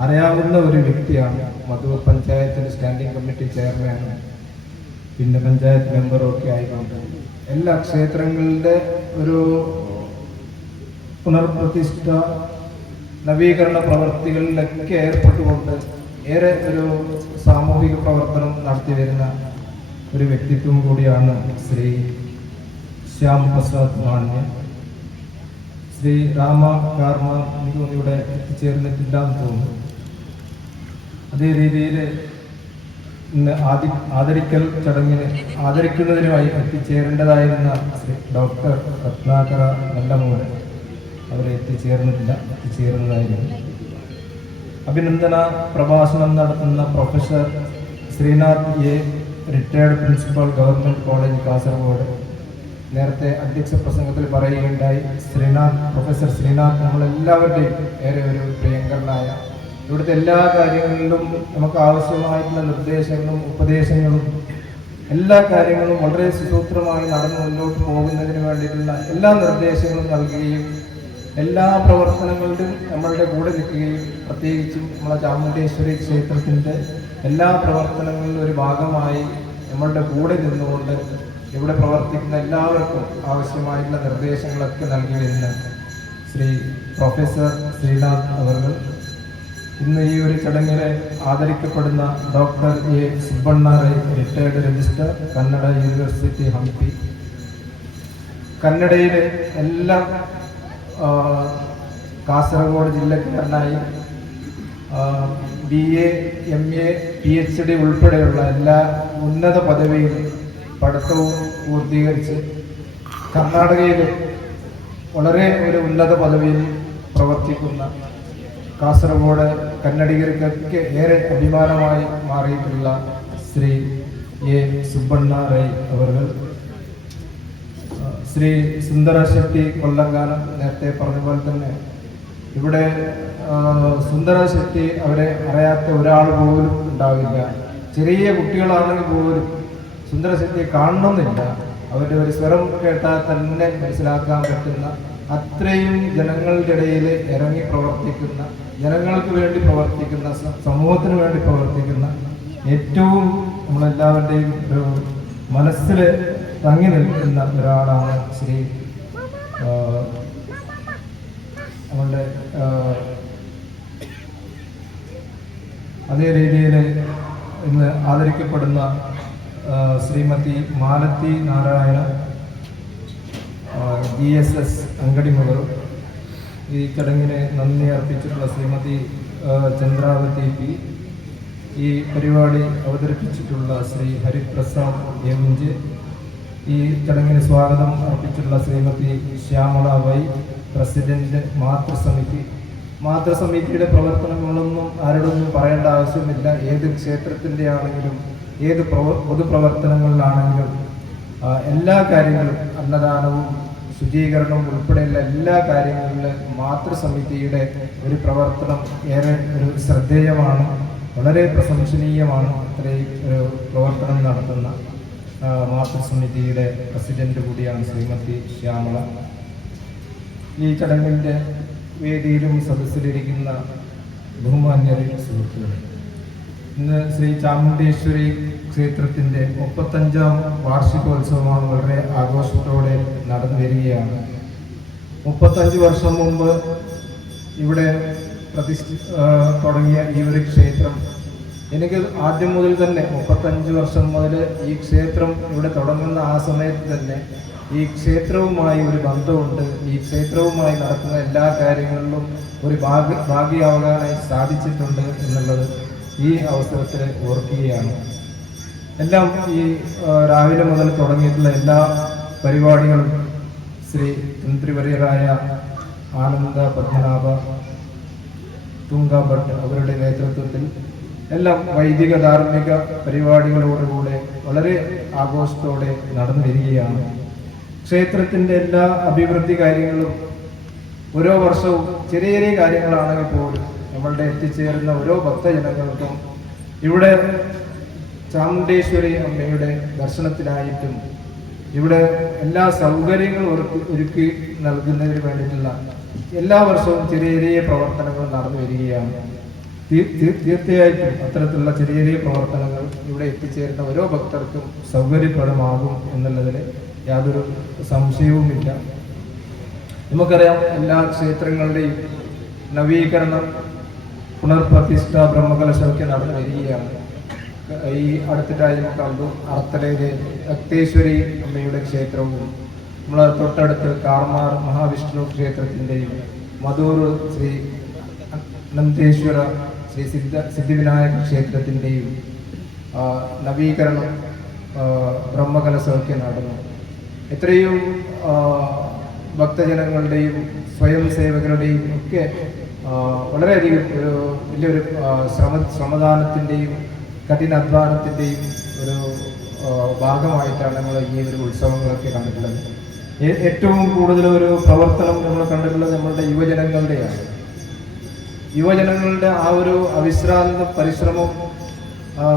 അറിയാവുന്ന ഒരു വ്യക്തിയാണ്. മധൂർ പഞ്ചായത്തിന്റെ സ്റ്റാൻഡിംഗ് കമ്മിറ്റി ചെയർമാനും പിന്നെ പഞ്ചായത്ത് മെമ്പറും ഒക്കെ ആയിക്കൊണ്ട് എല്ലാ ക്ഷേത്രങ്ങളുടെ ഒരു പുനർപ്രതിഷ്ഠ നവീകരണ പ്രവർത്തികളിലൊക്കെ ഏർപ്പെട്ടുകൊണ്ട് ഏറെ ഒരു സാമൂഹിക പ്രവർത്തനം നടത്തി വരുന്ന ഒരു വ്യക്തിത്വം കൂടിയാണ് ശ്രീ ശ്യാം പ്രസാദ് മാന്യ. ശ്രീ രാമ കാർമ എനിക്ക് ഇവിടെ എത്തിച്ചേർന്നിട്ടില്ല എന്ന് തോന്നുന്നു. അതേ രീതിയിൽ ഇന്ന് ആദരിക്കൽ ചടങ്ങിന് ആദരിക്കുന്നതിനുമായി എത്തിച്ചേരേണ്ടതായിരുന്ന ശ്രീ ഡോക്ടർ രത്നാകര നല്ലമൂല അവരെ എത്തിച്ചേരുന്നതായിരുന്നു. അഭിനന്ദന പ്രഭാഷണം നടത്തുന്ന professor Srinath A, retired principal government college Kasaragod, നേരത്തെ അധ്യക്ഷ പ്രസംഗത്തിൽ പറയുകയുണ്ടായി. പ്രൊഫസർ ശ്രീനാഥ് നമ്മളെല്ലാവരുടെയും ഏറെ ഒരു പ്രിയങ്കരനായ, ഇവിടുത്തെ എല്ലാ കാര്യങ്ങളിലും നമുക്ക് ആവശ്യമായിട്ടുള്ള നിർദ്ദേശങ്ങളും ഉപദേശങ്ങളും എല്ലാ കാര്യങ്ങളും വളരെ സുസൂത്രമായി നടന്നു മുന്നോട്ട് പോകുന്നതിന് വേണ്ടിയിട്ടുള്ള എല്ലാ നിർദ്ദേശങ്ങളും നൽകുകയും എല്ലാ പ്രവർത്തനങ്ങളിലും നമ്മളുടെ കൂടെ നിൽക്കുകയും പ്രത്യേകിച്ചും നമ്മളെ ചാമുണ്ടേശ്വരി ക്ഷേത്രത്തിൻ്റെ എല്ലാ പ്രവർത്തനങ്ങളിലും ഒരു ഭാഗമായി നമ്മളുടെ കൂടെ നിന്നുകൊണ്ട് ഇവിടെ പ്രവർത്തിക്കുന്ന എല്ലാവർക്കും ആവശ്യമായിട്ടുള്ള നിർദ്ദേശങ്ങളൊക്കെ നൽകി വരുന്ന ശ്രീ പ്രൊഫസർ ശ്രീനാഥ് അവർ ഇന്ന് ഈ ഒരു ചടങ്ങിൽ ആദരിക്കപ്പെടുന്ന doctor A. Subbanna Rai, retired register, Kannada university Hampi. കന്നഡയിൽ എല്ലാം കാസർഗോഡ് ജില്ലക്കാരനായി BA, MA, PhD ഉൾപ്പെടെയുള്ള എല്ലാ ഉന്നത പദവിയിൽ പഠിത്തവും പൂർത്തീകരിച്ച് കർണാടകയിൽ വളരെ ഒരു ഉന്നത പദവിയിൽ പ്രവർത്തിക്കുന്ന കാസർഗോഡ് കന്നഡികർക്കൊക്കെ ഏറെ അഭിമാനമായി മാറിയിട്ടുള്ള ശ്രീ A. സുബ്ബണ്ണ റൈ അവർ, ശ്രീ സുന്ദര ശെട്ടി കൊല്ലങ്കാനം നേരത്തെ പറഞ്ഞ പോലെ തന്നെ ഇവിടെ സുന്ദര ശക്തി അവരെ അറിയാത്ത ഒരാൾ പോലും ഉണ്ടാവില്ല. ചെറിയ കുട്ടികളാണെങ്കിൽ പോലും സുന്ദര ശക്തിയെ കാണണമെന്നില്ല, അവരുടെ ഒരു സ്വരം കേട്ടാൽ തന്നെ മനസ്സിലാക്കാൻ പറ്റുന്ന അത്രയും ജനങ്ങളുടെ ഇടയിൽ ഇറങ്ങി പ്രവർത്തിക്കുന്ന, ജനങ്ങൾക്ക് വേണ്ടി പ്രവർത്തിക്കുന്ന, സമൂഹത്തിന് വേണ്ടി പ്രവർത്തിക്കുന്ന, ഏറ്റവും നമ്മളെല്ലാവരുടെയും ഒരു മനസ്സിൽ തങ്ങി നിൽക്കുന്ന ഒരാളാണ് ശ്രീ നമ്മളുടെ അതേ രീതിയിൽ ഇന്ന് ആദരിക്കപ്പെടുന്ന ശ്രീമതി മാലത്തി നാരായണ GSS അങ്കടിമുതൽ. ഈ ചടങ്ങിന് നന്ദി അർപ്പിച്ചിട്ടുള്ള ശ്രീമതി ചന്ദ്രാവതി P. ഈ പരിപാടി അവതരിപ്പിച്ചിട്ടുള്ള ശ്രീ ഹരിപ്രസാദ് M. ഈ ചടങ്ങിന് സ്വാഗതം അർപ്പിച്ചിട്ടുള്ള ശ്രീമതി ശ്യാമള Y, പ്രസിഡന്റ് മാതൃസമിതി. മാതൃസമിതിയുടെ പ്രവർത്തനങ്ങളൊന്നും ആരോടൊന്നും പറയേണ്ട ആവശ്യമില്ല. ഏത് ക്ഷേത്രത്തിൻ്റെ ആണെങ്കിലും ഏത് പൊതുപ്രവർത്തനങ്ങളിലാണെങ്കിലും എല്ലാ കാര്യങ്ങളും, അന്നദാനവും ശുചീകരണവും ഉൾപ്പെടെയുള്ള എല്ലാ കാര്യങ്ങളിലും മാതൃസമിതിയുടെ ഒരു പ്രവർത്തനം ഏറെ ഒരു ശ്രദ്ധേയമാണ്, വളരെ പ്രശംസനീയമാണ്. ഇത്രയും ഒരു പ്രവർത്തനം നടത്തുന്ന മാതൃസമിതിയുടെ പ്രസിഡന്റ് കൂടിയാണ് ശ്രീമതി ശ്യാമള. ഈ ചടങ്ങിൻ്റെ വേദിയിലും സദസ്സിലിരിക്കുന്ന ബഹുമാന്യരെ സുഹൃത്തുക്കളെ, ഇന്ന് ശ്രീ ചാമുണ്ടേശ്വരി ക്ഷേത്രത്തിൻ്റെ 35ാം വാർഷികോത്സവമാണ് വളരെ ആഘോഷത്തോടെ നടന്നു വരികയാണ്. 35 വർഷം മുമ്പ് ഇവിടെ തുടങ്ങിയ ഈ ഒരു ക്ഷേത്രം, എനിക്ക് ആദ്യം മുതൽ തന്നെ 35 വർഷം മുതൽ ഈ ക്ഷേത്രം ഇവിടെ തുടങ്ങുന്ന ആ സമയത്ത് തന്നെ ഈ ക്ഷേത്രവുമായി ഒരു ബന്ധമുണ്ട്. ഈ ക്ഷേത്രവുമായി നടക്കുന്ന എല്ലാ കാര്യങ്ങളിലും ഒരു ഭാഗിയാവാനായി സാധിച്ചിട്ടുണ്ട് എന്നുള്ളത് ഈ അവസരത്തിൽ ഓർക്കുകയാണ്. എല്ലാം ഈ രാവിലെ മുതൽ തുടങ്ങിയിട്ടുള്ള എല്ലാ പരിപാടികളും ശ്രീ തന്ത്രിവര്യരായ ആനന്ദ പത്മനാഭ തുങ്ക ഭട്ട് അവരുടെ നേതൃത്വത്തിൽ എല്ലാം വൈദിക ധാർമ്മിക പരിപാടികളോടുകൂടെ വളരെ ആഘോഷത്തോടെ നടന്നു വരികയാണ്. ക്ഷേത്രത്തിൻ്റെ എല്ലാ അഭിവൃദ്ധി കാര്യങ്ങളും ഓരോ വർഷവും ചെറിയ ചെറിയ കാര്യങ്ങളാണെങ്കിൽ പോലും നമ്മളുടെ എത്തിച്ചേരുന്ന ഓരോ ഭക്തജനങ്ങൾക്കും ഇവിടെ ചാമുണ്ടേശ്വരി അമ്മയുടെ ദർശനത്തിനായിട്ടും ഇവിടെ എല്ലാ സൗകര്യങ്ങളും ഒരുക്കി നൽകുന്നതിന് വേണ്ടിയിട്ടുള്ള എല്ലാ വർഷവും ചെറിയ ചെറിയ പ്രവർത്തനങ്ങൾ നടന്നു വരികയാണ്. തീർച്ചയായിട്ടും അത്തരത്തിലുള്ള ചെറിയ ചെറിയ പ്രവർത്തനങ്ങൾ ഇവിടെ എത്തിച്ചേരുന്ന ഓരോ ഭക്തർക്കും സൗകര്യപ്രദമാകും എന്നുള്ളതിൽ യാതൊരു സംശയവുമില്ല. നമുക്കറിയാം, എല്ലാ ക്ഷേത്രങ്ങളുടെയും നവീകരണം, പുനർപ്രതിഷ്ഠ, ബ്രഹ്മകലശമൊക്കെ നടന്നു വരികയാണ്. ഈ അടുത്തിട്ടായി നമുക്ക് കണ്ടു അർത്തലയിലെ രക്തേശ്വരി അമ്മയുടെ ക്ഷേത്രവും നമ്മൾ തൊട്ടടുത്ത് കാർമാർ മഹാവിഷ്ണു ക്ഷേത്രത്തിൻ്റെയും മധൂർ ശ്രീ അനന്തേശ്വര ശ്രീ സിദ്ധിവിനായക ക്ഷേത്രത്തിൻ്റെയും നവീകരണം, ബ്രഹ്മകലശമൊക്കെ നടന്നു. എത്രയും ഭക്തജനങ്ങളുടെയും സ്വയം സേവകരുടെയും ഒക്കെ വളരെയധികം ഒരു വലിയൊരു ശ്രമദാനത്തിൻ്റെയും കഠിനാധ്വാനത്തിൻ്റെയും ഒരു ഭാഗമായിട്ടാണ് നമ്മൾ ഈ ഒരു ഉത്സവങ്ങളൊക്കെ കണ്ടിട്ടുള്ളത്. ഏറ്റവും കൂടുതൽ ഒരു പ്രവർത്തനം നമ്മൾ കണ്ടിട്ടുള്ളത് നമ്മളുടെ യുവജനങ്ങളുടെയാണ്. യുവജനങ്ങളുടെ ആ ഒരു അവിശ്രാന്ത പരിശ്രമം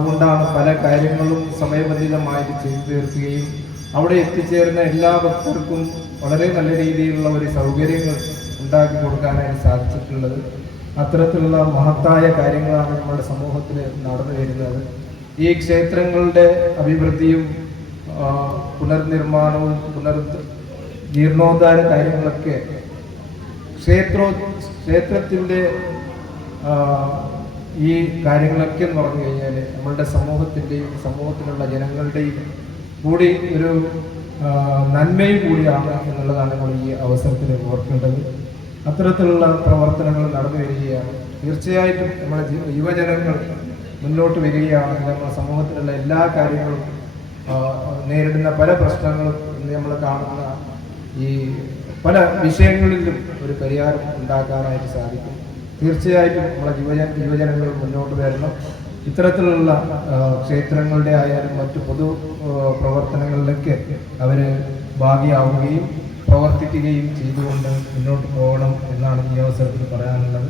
കൊണ്ടാണ് പല കാര്യങ്ങളും സമയബന്ധിതമായിട്ട് ചെയ്തു തീർക്കുകയും അവിടെ എത്തിച്ചേരുന്ന എല്ലാ ഭക്തർക്കും വളരെ നല്ല രീതിയിലുള്ള ഒരു സൗകര്യങ്ങൾ ഉണ്ടാക്കി കൊടുക്കാനായിട്ട് സാധിച്ചിട്ടുള്ളത്. അത്തരത്തിലുള്ള മഹത്തായ കാര്യങ്ങളാണ് നമ്മുടെ സമൂഹത്തിൽ നടന്നു വരുന്നത്. ഈ ക്ഷേത്രങ്ങളുടെ അഭിവൃദ്ധിയും പുനർനിർമ്മാണവും ജീർണോദ്ധാര കാര്യങ്ങളൊക്കെ ക്ഷേത്രത്തിൻ്റെ ഈ കാര്യങ്ങളൊക്കെ എന്ന് പറഞ്ഞു കഴിഞ്ഞാൽ നമ്മളുടെ സമൂഹത്തിലുള്ള ജനങ്ങളുടെയും കൂടി ഒരു നന്മയും കൂടിയാണ് എന്നുള്ളതാണ് നമ്മൾ ഈ അവസരത്തിൽ ഓർക്കേണ്ടത്. അത്തരത്തിലുള്ള പ്രവർത്തനങ്ങൾ നടന്നു വരികയാണ്. തീർച്ചയായിട്ടും നമ്മുടെ യുവജനങ്ങൾ മുന്നോട്ട് വരികയാണെങ്കിൽ നമ്മുടെ സമൂഹത്തിലുള്ള എല്ലാ കാര്യങ്ങളും നേരിടുന്ന പല പ്രശ്നങ്ങളും നമ്മൾ കാണുന്ന ഈ പല വിഷയങ്ങളിലും ഒരു പരിഹാരം ഉണ്ടാക്കാനായിട്ട് സാധിക്കും. തീർച്ചയായിട്ടും നമ്മളെ യുവജനങ്ങൾ മുന്നോട്ട് വരണം. ഇത്തരത്തിലുള്ള ക്ഷേത്രങ്ങളുടെ ആയാലും മറ്റു പൊതു പ്രവർത്തനങ്ങളിലൊക്കെ അവർ ഭാഗിയാവുകയും പ്രവർത്തിക്കുകയും ചെയ്തുകൊണ്ട് മുന്നോട്ട് പോകണം എന്നാണ് ഈ അവസരത്തിൽ പറയാനുള്ളത്.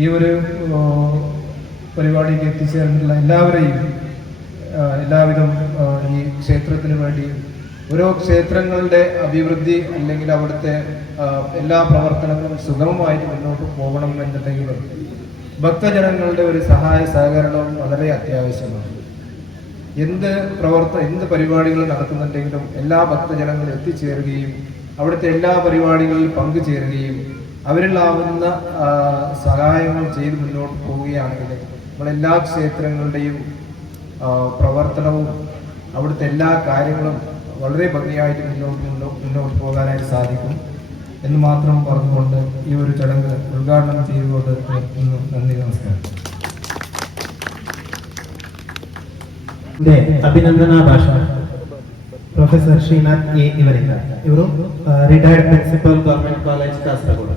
ഈ ഒരു പരിപാടിക്ക് എത്തിച്ചേർന്നിട്ടുള്ള എല്ലാവരെയും എല്ലാവിധം ഈ ക്ഷേത്രത്തിന് വേണ്ടി ഓരോ ക്ഷേത്രങ്ങളുടെ അഭിവൃദ്ധി അല്ലെങ്കിൽ അവിടുത്തെ എല്ലാ പ്രവർത്തനങ്ങളും സുഗമമായിട്ട് മുന്നോട്ട് പോകണം എന്നുണ്ടെങ്കിൽ ഭക്തജനങ്ങളുടെ ഒരു സഹായ സഹകരണവും വളരെ അത്യാവശ്യമാണ്. എന്ത് പരിപാടികൾ നടക്കുന്നുണ്ടെങ്കിലും എല്ലാ ഭക്തജനങ്ങളും എത്തിച്ചേരുകയും അവിടുത്തെ എല്ലാ പരിപാടികളിൽ പങ്കുചേരുകയും അവരിലാവുന്ന സഹായങ്ങൾ ചെയ്ത് മുന്നോട്ട് പോവുകയാണെങ്കിൽ നമ്മളെല്ലാ ക്ഷേത്രങ്ങളുടെയും പ്രവർത്തനവും അവിടുത്തെ എല്ലാ കാര്യങ്ങളും വളരെ ഭംഗിയായിട്ട് മുന്നോട്ട് പോകാനായിട്ട് സാധിക്കും എന്ന് മാത്രം പറഞ്ഞുകൊണ്ട് ഈ ഒരു ചടങ്ങ് ഉദ്ഘാടനം ചെയ്തുകൊണ്ട് നിർത്തുന്നു. നന്ദി, നമസ്കാരം. ಅಭಿನಂದನಾ ಭಾಷಣ ಪ್ರೊಫೆಸರ್ ಶ್ರೀನಾಥ್ ಎ ಇವರಿಂದ. ಇವರು retired principal government college Kasaragod.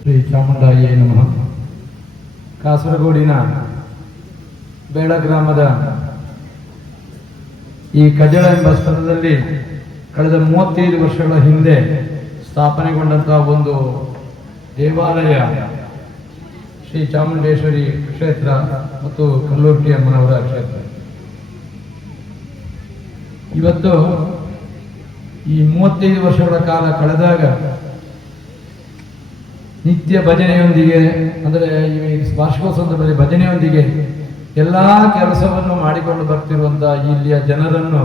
Shri ಚಾಮುಂಡಾಯೇ ನಮಃ. ಕಾಸರಗೋಡಿನ ಬೇಳ ಗ್ರಾಮದ ಈ ಕಜಳ ಎಂಬ ಸ್ಥಳದಲ್ಲಿ ಕಳೆದ 35 ವರ್ಷಗಳ ಹಿಂದೆ ಸ್ಥಾಪನೆಗೊಂಡಂತಹ ಒಂದು ದೇವಾಲಯ ಶ್ರೀ ಚಾಮುಂಡೇಶ್ವರಿ ಕ್ಷೇತ್ರ ಮತ್ತು ಕಲ್ಲೂರ್ಟಿ ಅಮ್ಮನವರ ಕ್ಷೇತ್ರ. ಇವತ್ತು ಈ 35 ವರ್ಷಗಳ ಕಾಲ ಕಳೆದಾಗ ನಿತ್ಯ ಭಜನೆಯೊಂದಿಗೆ, ಅಂದರೆ ಈ ವಾರ್ಷಿಕೋತ್ಸವದಲ್ಲಿ ಭಜನೆಯೊಂದಿಗೆ ಎಲ್ಲ ಕೆಲಸವನ್ನು ಮಾಡಿಕೊಂಡು ಬರ್ತಿರುವಂತಹ ಇಲ್ಲಿಯ ಜನರನ್ನು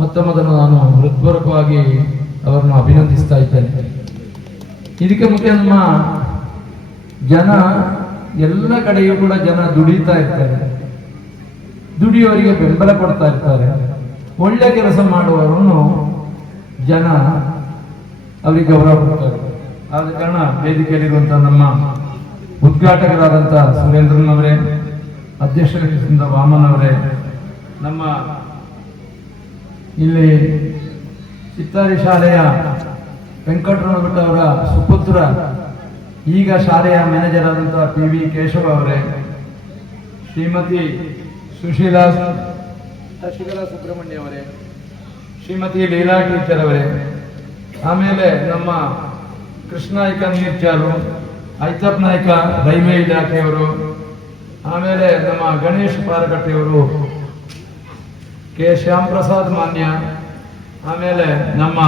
ಮೊದಲು ನಾನು ಹೃತ್ಪೂರ್ವಕವಾಗಿ ಅವರನ್ನು ಅಭಿನಂದಿಸ್ತಾ ಇದ್ದೇನೆ. ಇದಕ್ಕೆ ಮುಖ್ಯ ನಮ್ಮ ಜನ ಎಲ್ಲ ಕಡೆಯೂ ಕೂಡ ಜನ ದುಡಿತಾ ಇರ್ತಾರೆ, ದುಡಿಯೋರಿಗೆ ಬೆಂಬಲ ಕೊಡ್ತಾ ಇರ್ತಾರೆ. ಒಳ್ಳೆ ಕೆಲಸ ಮಾಡುವವರನ್ನು ಜನ ಅವರಿಗೆ ಗೌರವ ಕೊಡ್ತಾರೆ. ಆದ ಕಾರಣ ವೇದಿಕೆಯಲ್ಲಿರುವಂತಹ ನಮ್ಮ ಉದ್ಘಾಟಕರಾದಂತಹ ಸುರೇಂದ್ರನವರೇ, ಅಧ್ಯಕ್ಷರಾದ ವಾಮನ್ ಅವರೇ, ನಮ್ಮ ಇಲ್ಲಿ ಚಿತ್ತಾರಿ ಶಾಲೆಯ ವೆಂಕಟರಮಣ ಭಟ್ ಅವರ ಸುಪುತ್ರ, ಈಗ ಶಾಲೆಯ ಮ್ಯಾನೇಜರ್ ಆದಂತಹ PV ಕೇಶವ ಅವರೇ, ಶ್ರೀಮತಿ ಸುಶೀಲಾ ಸುಬ್ರಹ್ಮಣ್ಯ ಅವರೇ, ಶ್ರೀಮತಿ ಲೀಲಾ ಟೀಚರ್ ಅವರೇ, ಆಮೇಲೆ ನಮ್ಮ ಕೃಷ್ಣಾಯ್ಕ ನೀರ್ಚಾಲು, ಐತಪ್ ನಾಯ್ಕ ರೈಲ್ವೆ ಇಲಾಖೆಯವರು, ಆಮೇಲೆ ನಮ್ಮ ಗಣೇಶ್ ಪಾರಕಟ್ಟೆಯವರು, ಕೆ ಶ್ಯಾಮ್ ಪ್ರಸಾದ್ ಮಾನ್ಯ, ಆಮೇಲೆ ನಮ್ಮ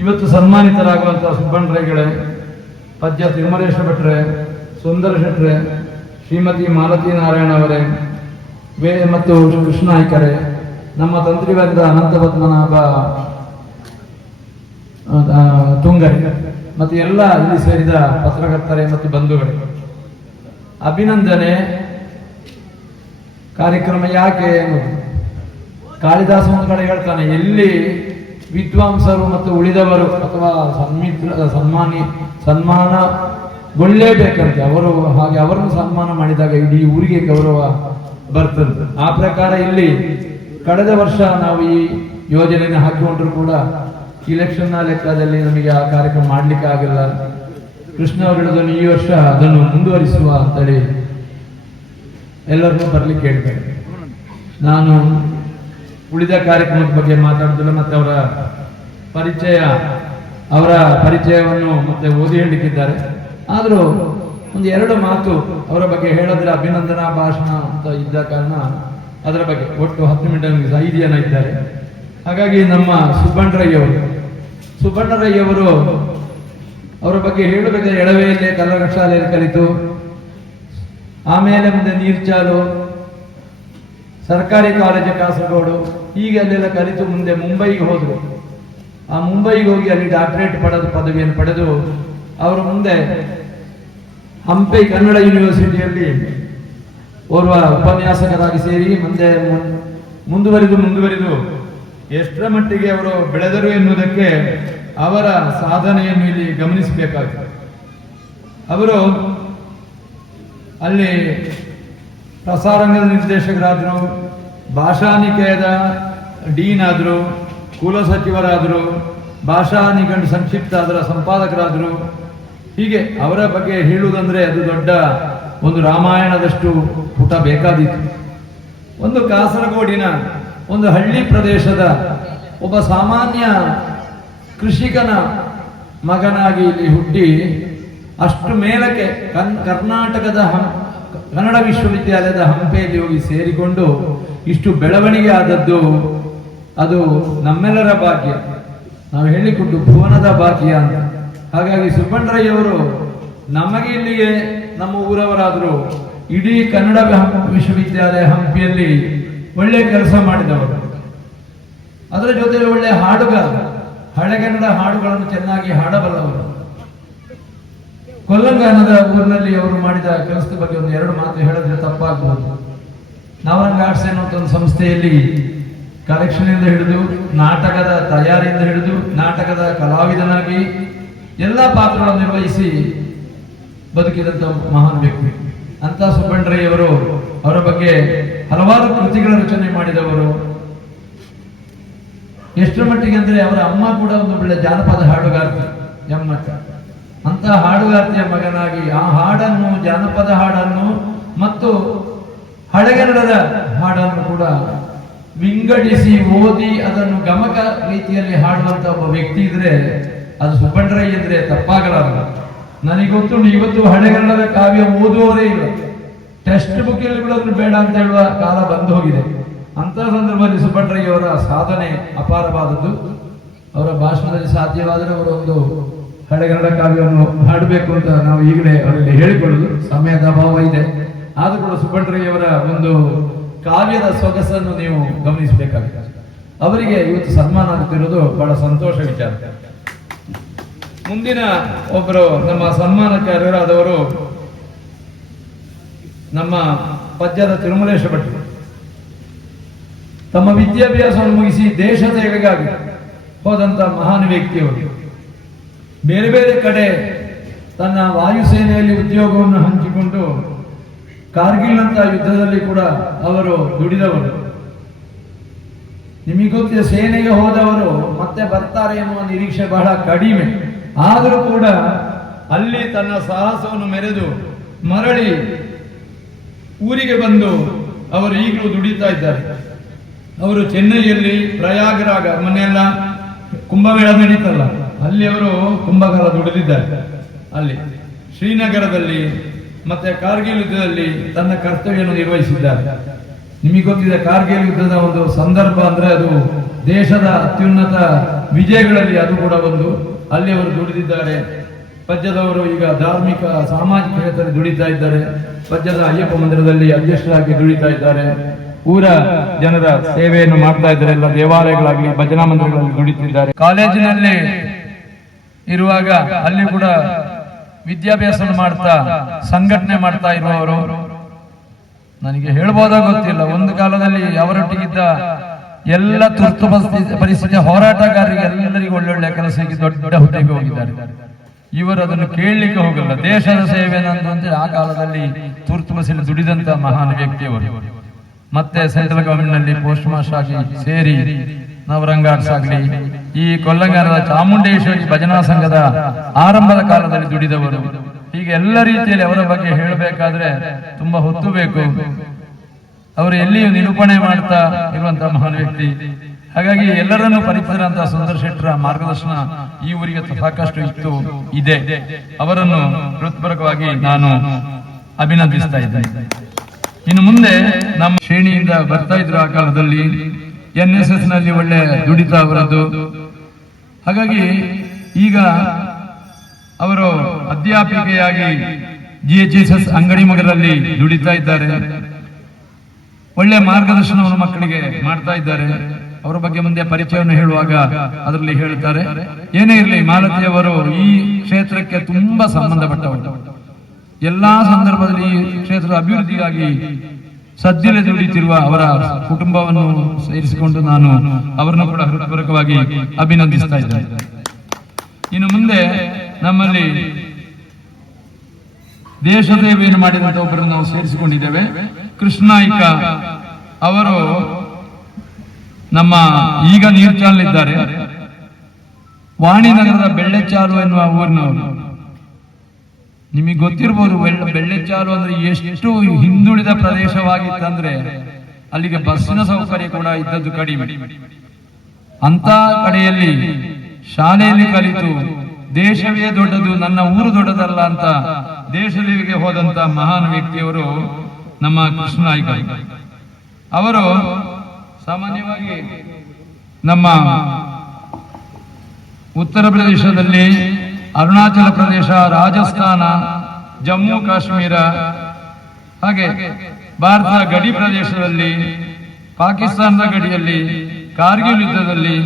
ಇವತ್ತು ಸನ್ಮಾನಿತರಾಗುವಂತಹ ಸುಬ್ಬಣ್ಣ ಪದ್ಯ ತಿರುಮಲೇಶ ಭಟ್ರೆ, ಸುಂದರ ಶೆಟ್ರೆ, ಶ್ರೀಮತಿ ಮಾಲತಿ ನಾರಾಯಣ ಅವರೇ ಮತ್ತು ಕೃಷ್ಣ ನಾಯ್ಕರೇ, ನಮ್ಮ ತಂತ್ರಿವರ್ಗ ಅನಂತ ಪದ್ಮನಾಭ ತುಂಗರೆ ಮತ್ತು ಎಲ್ಲ ಇಲ್ಲಿ ಸೇರಿದ ಪತ್ರಕರ್ತರೆ ಮತ್ತು ಬಂಧುಗಳೇ, ಅಭಿನಂದನೆ ಕಾರ್ಯಕ್ರಮ ಯಾಕೆ ಅನ್ನೋದು ಕಾಳಿದಾಸ ಒಂದು ಕಡೆ ಹೇಳ್ತಾನೆ, ಎಲ್ಲಿ ವಿದ್ವಾಂಸರು ಮತ್ತು ಉಳಿದವರು ಅಥವಾ ಸನ್ಮಾನಗೊಳ್ಳೇಬೇಕಂತೆ ಅವರು, ಹಾಗೆ ಅವರನ್ನು ಸನ್ಮಾನ ಮಾಡಿದಾಗ ಇಡೀ ಊರಿಗೆ ಗೌರವ ಬರ್ತದೆ. ಆ ಪ್ರಕಾರ ಇಲ್ಲಿ ಕಳೆದ ವರ್ಷ ನಾವು ಈ ಯೋಜನೆಯನ್ನು ಹಾಕಿಕೊಂಡ್ರು ಕೂಡ ಇಲೆಕ್ಷನ್ ಲೆಕ್ಕದಲ್ಲಿ ನಮಗೆ ಆ ಕಾರ್ಯಕ್ರಮ ಮಾಡ್ಲಿಕ್ಕೆ ಆಗಿಲ್ಲ. ಕೃಷ್ಣ ಅವರು ಹೇಳಿದನ್ನು ಈ ವರ್ಷ ಅದನ್ನು ಮುಂದುವರಿಸುವ ಅಂತೇಳಿ ಎಲ್ಲರಿಗೂ ಬರ್ಲಿಕ್ಕೆ ಹೇಳ್ತಾರೆ. ನಾನು ಉಳಿದ ಕಾರ್ಯಕ್ರಮದ ಬಗ್ಗೆ ಮಾತಾಡುದಿಲ್ಲ, ಮತ್ತೆ ಅವರ ಪರಿಚಯವನ್ನು ಮತ್ತೆ ಓದಿ ಹೇಳಲಿಕ್ಕಿದ್ದಾರೆ. ಆದರೂ ಒಂದು 2 ಮಾತು ಅವರ ಬಗ್ಗೆ ಹೇಳಿದ್ರೆ ಅಭಿನಂದನಾ ಭಾಷಣ ಅಂತ ಇದ್ದ ಕಾರಣ ಅದರ ಬಗ್ಗೆ ಒಟ್ಟು 10 ಮಿನಿಟ್ 5 ಜನ ಇದ್ದಾರೆ. ಹಾಗಾಗಿ ನಮ್ಮ ಸುಬ್ಬಣ್ಣರಯ್ಯವರು ಅವರ ಬಗ್ಗೆ ಹೇಳಬೇಕಾದ್ರೆ ಎಳವೆಯಲ್ಲೇ ಕಲ್ಲರ ಶಾಲೆಯಲ್ಲಿ ಕಲಿತು, ಆಮೇಲೆ ಮುಂದೆ ನೀರ್ಚಾಲು, ಸರ್ಕಾರಿ ಕಾಲೇಜು ಕಾಸರಗೋಡು, ಹೀಗೆ ಅಲ್ಲೆಲ್ಲ ಕಲಿತು ಮುಂದೆ ಮುಂಬೈಗೆ ಹೋದರು. ಆ ಮುಂಬೈಗೆ ಹೋಗಿ ಅಲ್ಲಿ ಡಾಕ್ಟರೇಟ್ ಪದವಿಯನ್ನು ಪಡೆದು ಅವರು ಮುಂದೆ ಹಂಪಿ ಕನ್ನಡ ಯೂನಿವರ್ಸಿಟಿಯಲ್ಲಿ ಓರ್ವ ಉಪನ್ಯಾಸಕರಾಗಿ ಸೇರಿ ಮುಂದುವರಿದು ಎಷ್ಟರ ಮಟ್ಟಿಗೆ ಅವರು ಬೆಳೆದರು ಎನ್ನುವುದಕ್ಕೆ ಅವರ ಸಾಧನೆಯನ್ನು ಇಲ್ಲಿ ಗಮನಿಸಬೇಕಾಗಿದೆ. ಅವರು ಅಲ್ಲಿ ಪ್ರಸಾರಾಂಗದ ನಿರ್ದೇಶಕರಾದರು, ಭಾಷಾ ನಿಕೇಯದ ಡೀನ್ ಆದರು, ಕುಲಸಚಿವರಾದರು, ಭಾಷಾ ನಿಘಂಟು ಸಂಕ್ಷಿಪ್ತ ಅದರ ಸಂಪಾದಕರಾದರು. ಹೀಗೆ ಅವರ ಬಗ್ಗೆ ಹೇಳುವುದಂದ್ರೆ ಅದು ದೊಡ್ಡ ಒಂದು ರಾಮಾಯಣದಷ್ಟು ಪುಟ ಬೇಕಾದೀತು. ಒಂದು ಕಾಸರಗೋಡಿನ ಒಂದು ಹಳ್ಳಿ ಪ್ರದೇಶದ ಒಬ್ಬ ಸಾಮಾನ್ಯ ಕೃಷಿಕನ ಮಗನಾಗಿ ಇಲ್ಲಿ ಹುಟ್ಟಿ ಅಷ್ಟು ಮೇಲಕ್ಕೆ ಕರ್ನಾಟಕದ ಕನ್ನಡ ವಿಶ್ವವಿದ್ಯಾಲಯದ ಹಂಪೆಯಲ್ಲಿ ಹೋಗಿ ಸೇರಿಕೊಂಡು ಇಷ್ಟು ಬೆಳವಣಿಗೆ ಆದದ್ದು ಅದು ನಮ್ಮೆಲ್ಲರ ಭಾಗ್ಯ. ನಾವು ಹೇಳಿಕೊಂಡು ಭುವನದ ಭಾಗ್ಯ ಅಂತ. ಹಾಗಾಗಿ ಸುಬ್ಬಣ್ಣರಯ್ಯವರು ನಮಗೆ ಇಲ್ಲಿಗೆ ನಮ್ಮ ಊರವರಾದರೂ ಇಡೀ ಕನ್ನಡ ವಿಶ್ವವಿದ್ಯಾಲಯ ಹಂಪಿಯಲ್ಲಿ ಒಳ್ಳೆ ಕೆಲಸ ಮಾಡಿದವರು. ಅದರ ಜೊತೆಗೆ ಒಳ್ಳೆ ಹಾಡುಗಾರ, ಹಳೆಗನ್ನಡ ಹಾಡುಗಳನ್ನು ಚೆನ್ನಾಗಿ ಹಾಡಬಲ್ಲವರು. ಕೊಲ್ಲಂಗಾನದ ಊರಿನಲ್ಲಿ ಅವರು ಮಾಡಿದ ಕೆಲಸದ ಬಗ್ಗೆ ಒಂದು ಎರಡು ಮಾತು ಹೇಳಿದ್ರೆ ತಪ್ಪಾಗಬಹುದು. ನವರಂಗ ಆರ್ಟ್ಸ್ ಎನ್ನುವಂತ ಒಂದು ಸಂಸ್ಥೆಯಲ್ಲಿ ಕಲೆಕ್ಷನ್ ಇಂದ ಹಿಡಿದು ನಾಟಕದ ತಯಾರಿಯಿಂದ ಹಿಡಿದು ನಾಟಕದ ಕಲಾವಿದನಾಗಿ ಎಲ್ಲ ಪಾತ್ರಗಳನ್ನು ನಿರ್ವಹಿಸಿ ಬದುಕಿದಂತ ಮಹಾನ್ ವ್ಯಕ್ತಿ ಅಂತ ಸುಬ್ಬಣ್ಣರಯ್ಯವರು. ಅವರ ಬಗ್ಗೆ ಹಲವಾರು ಕೃತಿಗಳ ರಚನೆ ಮಾಡಿದವರು. ಎಷ್ಟರ ಮಟ್ಟಿಗೆ ಅಂದ್ರೆ ಅವರ ಅಮ್ಮ ಕೂಡ ಒಂದು ಒಳ್ಳೆ ಜಾನಪದ ಹಾಡುಗಾರ್ತಿ ಎಮ್ಮಕ್ಕ. ಅಂತ ಹಾಡುಗಾರ್ತಿಯ ಮಗನಾಗಿ ಆ ಹಾಡನ್ನು, ಜಾನಪದ ಹಾಡನ್ನು ಮತ್ತು ಹಳೆಗನ್ನಡದ ಹಾಡನ್ನು ಕೂಡ ವಿಂಗಡಿಸಿ ಓದಿ ಅದನ್ನು ಗಮಕ ರೀತಿಯಲ್ಲಿ ಹಾಡುವಂತ ಒಬ್ಬ ವ್ಯಕ್ತಿ ಇದ್ರೆ ಅದು ಸುಬ್ಬಣ್ಣರಯ್ಯ ಇದ್ರೆ ತಪ್ಪಾಗಲಾರದು. ನನಗೊತ್ತು ಇವತ್ತು ಹಳೆಗನ್ನಡದ ಕಾವ್ಯ ಓದುವವರೇ ಇಲ್ಲ. ಟೆಕ್ಸ್ಟ್ ಬುಕ್ ಅಲ್ಲಿ ಕೂಡ ಅದನ್ನು ಬೇಡ ಅಂತ ಹೇಳುವ ಕಾಲ ಬಂದು ಹೋಗಿದೆ. ಅಂತ ಸಂದರ್ಭದಲ್ಲಿ ಸುಬ್ಬಣ್ಣರಯ್ಯವರ ಸಾಧನೆ ಅಪಾರವಾದದ್ದು. ಅವರ ಭಾಷಣದಲ್ಲಿ ಸಾಧ್ಯವಾದರೆ ಅವರೊಂದು ಹಳೆಗನ್ನಡ ಕಾವ್ಯವನ್ನು ಹಾಡಬೇಕು ಅಂತ ನಾವು ಈಗಲೇ ಅವರಲ್ಲಿ ಹೇಳಿಕೊಳ್ಳುದು. ಸಮಯದ ಅಭಾವ ಇದೆ. ಆದರೂ ಕೂಡ ಸುಬ್ಬಣ್ಣರಯ್ಯವರ ಒಂದು ಕಾವ್ಯದ ಸೊಗಸನ್ನು ನೀವು ಗಮನಿಸಬೇಕಾಗಿದೆ. ಅವರಿಗೆ ಇವತ್ತು ಸನ್ಮಾನ ಆಗುತ್ತಿರುವುದು ಬಹಳ ಸಂತೋಷ ವಿಚಾರ. ಮುಂದಿನ ಒಬ್ಬರು ನಮ್ಮ ಸನ್ಮಾನಕಾರರಾದವರು ನಮ್ಮ ಪದ್ಯದ ತಿರುಮಲೇಶ ಭಟ್ರು. ತಮ್ಮ ವಿದ್ಯಾಭ್ಯಾಸವನ್ನು ಮುಗಿಸಿ ದೇಶ ಸೇವೆಗಾಗಿ ಹೋದಂತ ಮಹಾನ್ ವ್ಯಕ್ತಿಯವರು. ಬೇರೆ ಬೇರೆ ಕಡೆ ತನ್ನ ವಾಯುಸೇನೆಯಲ್ಲಿ ಉದ್ಯೋಗವನ್ನು ಹಂಚಿಕೊಂಡು ಕಾರ್ಗಿಲ್ ಅಂತ ಯುದ್ಧದಲ್ಲಿ ಕೂಡ ಅವರು ದುಡಿದವರು. ನಿಮಗೆ ಗೊತ್ತಿದೆ, ಸೇನೆಗೆ ಹೋದವರು ಮತ್ತೆ ಬರ್ತಾರೆ ಎನ್ನುವ ನಿರೀಕ್ಷೆ ಬಹಳ ಕಡಿಮೆ. ಆದರೂ ಕೂಡ ಅಲ್ಲಿ ತನ್ನ ಸಾಹಸವನ್ನು ಮೆರೆದು ಮರಳಿ ಊರಿಗೆ ಬಂದು ಅವರು ಈಗಲೂ ದುಡಿತಾ ಇದ್ದಾರೆ. ಅವರು ಚೆನ್ನೈಯಲ್ಲಿ ಪ್ರಯಾಗರಾಗ ಮೊನ್ನೆಲ್ಲ ಕುಂಭಮೇಳ ನಡೀತಲ್ಲ, ಅಲ್ಲಿ ಅವರು ಕುಂಭಕಾಲ ದುಡಿದಿದ್ದಾರೆ. ಅಲ್ಲಿ ಶ್ರೀನಗರದಲ್ಲಿ ಮತ್ತೆ ಕಾರ್ಗಿಲ್ ಯುದ್ಧದಲ್ಲಿ ತನ್ನ ಕರ್ತವ್ಯವನ್ನು ನಿರ್ವಹಿಸಿದ್ದಾರೆ. ನಿಮಗೆ ಗೊತ್ತಿದೆ, ಕಾರ್ಗಿಲ್ ಯುದ್ಧದ ಒಂದು ಸಂದರ್ಭ ಅಂದ್ರೆ ಅದು ದೇಶದ ಅತ್ಯುನ್ನತ ವಿಜಯಗಳಲ್ಲಿ ಅದು ಕೂಡ ಒಂದು. ಅಲ್ಲಿ ಅವರು ದುಡಿದಿದ್ದಾರೆ. ಪದ್ಯದವರು ಈಗ ಧಾರ್ಮಿಕ ಸಾಮಾಜಿಕ ಕ್ಷೇತ್ರದಲ್ಲಿ ದುಡಿತಾ ಇದ್ದಾರೆ. ಪದ್ಯದ ಅಯ್ಯಪ್ಪ ಮಂದಿರದಲ್ಲಿ ಅಧ್ಯಕ್ಷರಾಗಿ ದುಡಿತಾ ಇದ್ದಾರೆ. ಊರ ಜನರ ಸೇವೆಯನ್ನು ಮಾಡ್ತಾ ಇದ್ದಾರೆ. ಎಲ್ಲ ದೇವಾಲಯಗಳಾಗಲಿ ಭಜನಾ ಮಂದಿರಗಳಲ್ಲಿ ದುಡಿತಿದ್ದಾರೆ. ಕಾಲೇಜಿನಲ್ಲಿ ಇರುವಾಗ ಅಲ್ಲಿ ಕೂಡ ವಿದ್ಯಾಭ್ಯಾಸ ಮಾಡ್ತಾ ಸಂಘಟನೆ ಮಾಡ್ತಾ ಇರುವವರು. ನನಗೆ ಹೇಳ್ಬೋದಾಗ ಗೊತ್ತಿಲ್ಲ, ಒಂದು ಕಾಲದಲ್ಲಿ ಅವರೊಟ್ಟಿಗಿದ್ದ ಎಲ್ಲ ತುರ್ತು ಪರಿಸ್ಥಿತಿಯ ಹೋರಾಟಗಾರರಿಗೆ ಎಲ್ಲರಿಗೂ ಒಳ್ಳೊಳ್ಳೆ ಕೆಲಸಕ್ಕೆ ದೊಡ್ಡ ಹುದ್ದೆಗೆ ಹೋಗಿದ್ದಾರೆ. ಇವರು ಅದನ್ನು ಕೇಳಲಿಕ್ಕೆ ಹೋಗಲ್ಲ. ದೇಶದ ಸೇವೆ ನಂದು ಅಂತ ಆ ಕಾಲದಲ್ಲಿ ತುರ್ತು ಬಸ್ಸಲ್ಲಿ ದುಡಿದಂತ ಮಹಾನ್ ವ್ಯಕ್ತಿಯವರು. ಮತ್ತೆ ಸೆಂಟ್ರಲ್ ಗವರ್ಮೆಂಟ್ ನಲ್ಲಿ ಪೋಸ್ಟ್ ಮಾಸ್ಟರ್ ಆಗಿ ಸೇರಿ ನವರಂಗ ಆರ್ಟ್ಸ್ ಆಗಲಿ ಈ ಕೊಲ್ಲಂಗಾರದ ಚಾಮುಂಡೇಶ್ವರಿ ಭಜನಾ ಸಂಘದ ಆರಂಭದ ಕಾಲದಲ್ಲಿ ದುಡಿದವರು. ಹೀಗೆ ಎಲ್ಲ ರೀತಿಯಲ್ಲಿ ಅವರ ಬಗ್ಗೆ ಹೇಳಬೇಕಾದ್ರೆ ತುಂಬಾ ಹೊತ್ತು ಬೇಕು. ಅವರು ಎಲ್ಲಿಯೂ ನಿರೂಪಣೆ ಮಾಡ್ತಾ ಇರುವಂತಹ ಮಹಾನ್ ವ್ಯಕ್ತಿ. ಹಾಗಾಗಿ ಎಲ್ಲರನ್ನೂ ಪರಿಚಯಿಸಿದಂತಹ ಸುಂದರ ಶೆಟ್ಟರ ಮಾರ್ಗದರ್ಶನ ಈ ಊರಿಗೆ ಸಾಕಷ್ಟು ಇತ್ತು, ಇದೆ. ಅವರನ್ನು ಹೃತ್ಪೂರ್ವಕವಾಗಿ ನಾನು ಅಭಿನಂದಿಸ್ತಾ ಇದ್ದೇನೆ. ಇನ್ನು ಮುಂದೆ ನಮ್ಮ ಶ್ರೇಣಿಯಿಂದ ಬರ್ತಾ ಇದ್ರು ಆ ಕಾಲದಲ್ಲಿ NSS ನಲ್ಲಿ ಒಳ್ಳೆ ದುಡಿತ ಅವರದ್ದು. ಹಾಗಾಗಿ ಈಗ ಅವರು ಅಧ್ಯಾಪಿಕೆಯಾಗಿ GHSS ಅಂಗಡಿ ಮಗರಲ್ಲಿ ದುಡಿತಾ ಇದ್ದಾರೆ. ಒಳ್ಳೆ ಮಾರ್ಗದರ್ಶನವನ್ನು ಮಕ್ಕಳಿಗೆ ಮಾಡ್ತಾ ಇದ್ದಾರೆ. ಅವರ ಬಗ್ಗೆ ಮುಂದೆ ಪರಿಚಯವನ್ನು ಹೇಳುವಾಗ ಅದರಲ್ಲಿ ಹೇಳ್ತಾರೆ. ಏನೇ ಇರಲಿ, ಮಾಲತಿಯವರು ಈ ಕ್ಷೇತ್ರಕ್ಕೆ ತುಂಬಾ ಸಂಬಂಧಪಟ್ಟವರು. ಎಲ್ಲಾ ಸಂದರ್ಭದಲ್ಲಿ ಈ ಕ್ಷೇತ್ರದ ಅಭಿವೃದ್ಧಿಗಾಗಿ ಸದ್ಯದಲ್ಲಿ ದುಡಿತಿರುವ ಅವರ ಕುಟುಂಬವನ್ನು ಸೇರಿಸಿಕೊಂಡು ನಾನು ಅವರನ್ನು ಕೂಡ ಹೃತ್ಪೂರ್ವಕವಾಗಿ ಅಭಿನಂದಿಸ್ತಾ ಇದ್ದೇನೆ. ಇನ್ನು ಮುಂದೆ ನಮ್ಮಲ್ಲಿ ದೇಶ ಸೇವೆಯನ್ನು ಮಾಡಿದಂತ ಒಬ್ಬರನ್ನು ನಾವು ಸೇರಿಸಿಕೊಂಡಿದ್ದೇವೆ. ಕೃಷ್ಣಾಯಿಕ ಅವರು ನಮ್ಮ ಈಗ ನೀರ್ಚಾಲಿದ್ದಾರೆ. ವಾಣಿನಗರದ ಬೆಳ್ಳೆಚಾಲು ಎನ್ನುವ ಊರಿನವರು. ನಿಮಗೆ ಗೊತ್ತಿರಬಹುದು, ಬೆಳ್ಳೆಚಾಲು ಅಂದ್ರೆ ಎಷ್ಟು ಹಿಂದುಳಿದ ಪ್ರದೇಶವಾಗಿತ್ತಂದ್ರೆ ಅಲ್ಲಿಗೆ ಬಸ್ಸಿನ ಸೌಕರ್ಯ ಕೂಡ ಇದ್ದದ್ದು ಕಡಿಮೆ. ಅಂತ ಕಡೆಯಲ್ಲಿ ಶಾಲೆಯಲ್ಲಿ ಕಲಿತು ದೇಶವೇ ದೊಡ್ಡದು, ನನ್ನ ಊರು ದೊಡ್ಡದಲ್ಲ ಅಂತ ದೇಶದೇವಿಗೆ ಹೋದಂತ ಮಹಾನ್ ವ್ಯಕ್ತಿಯವರು ನಮ್ಮ ಕೃಷ್ಣ ನಾಯ್ಕ. ಅವರು ಸಾಮಾನ್ಯವಾಗಿ ನಮ್ಮ ಉತ್ತರ ಪ್ರದೇಶದಲ್ಲಿ, ಅರುಣಾಚಲ ಪ್ರದೇಶ, ರಾಜಸ್ಥಾನ, ಜಮ್ಮು ಕಾಶ್ಮೀರ, ಹಾಗೆ ಭಾರತದ ಗಡಿ ಪ್ರದೇಶದಲ್ಲಿ, ಪಾಕಿಸ್ತಾನದ ಗಡಿಯಲ್ಲಿ, ಕಾರ್ಗಿಲ್ ಯುದ್ಧದಲ್ಲಿ,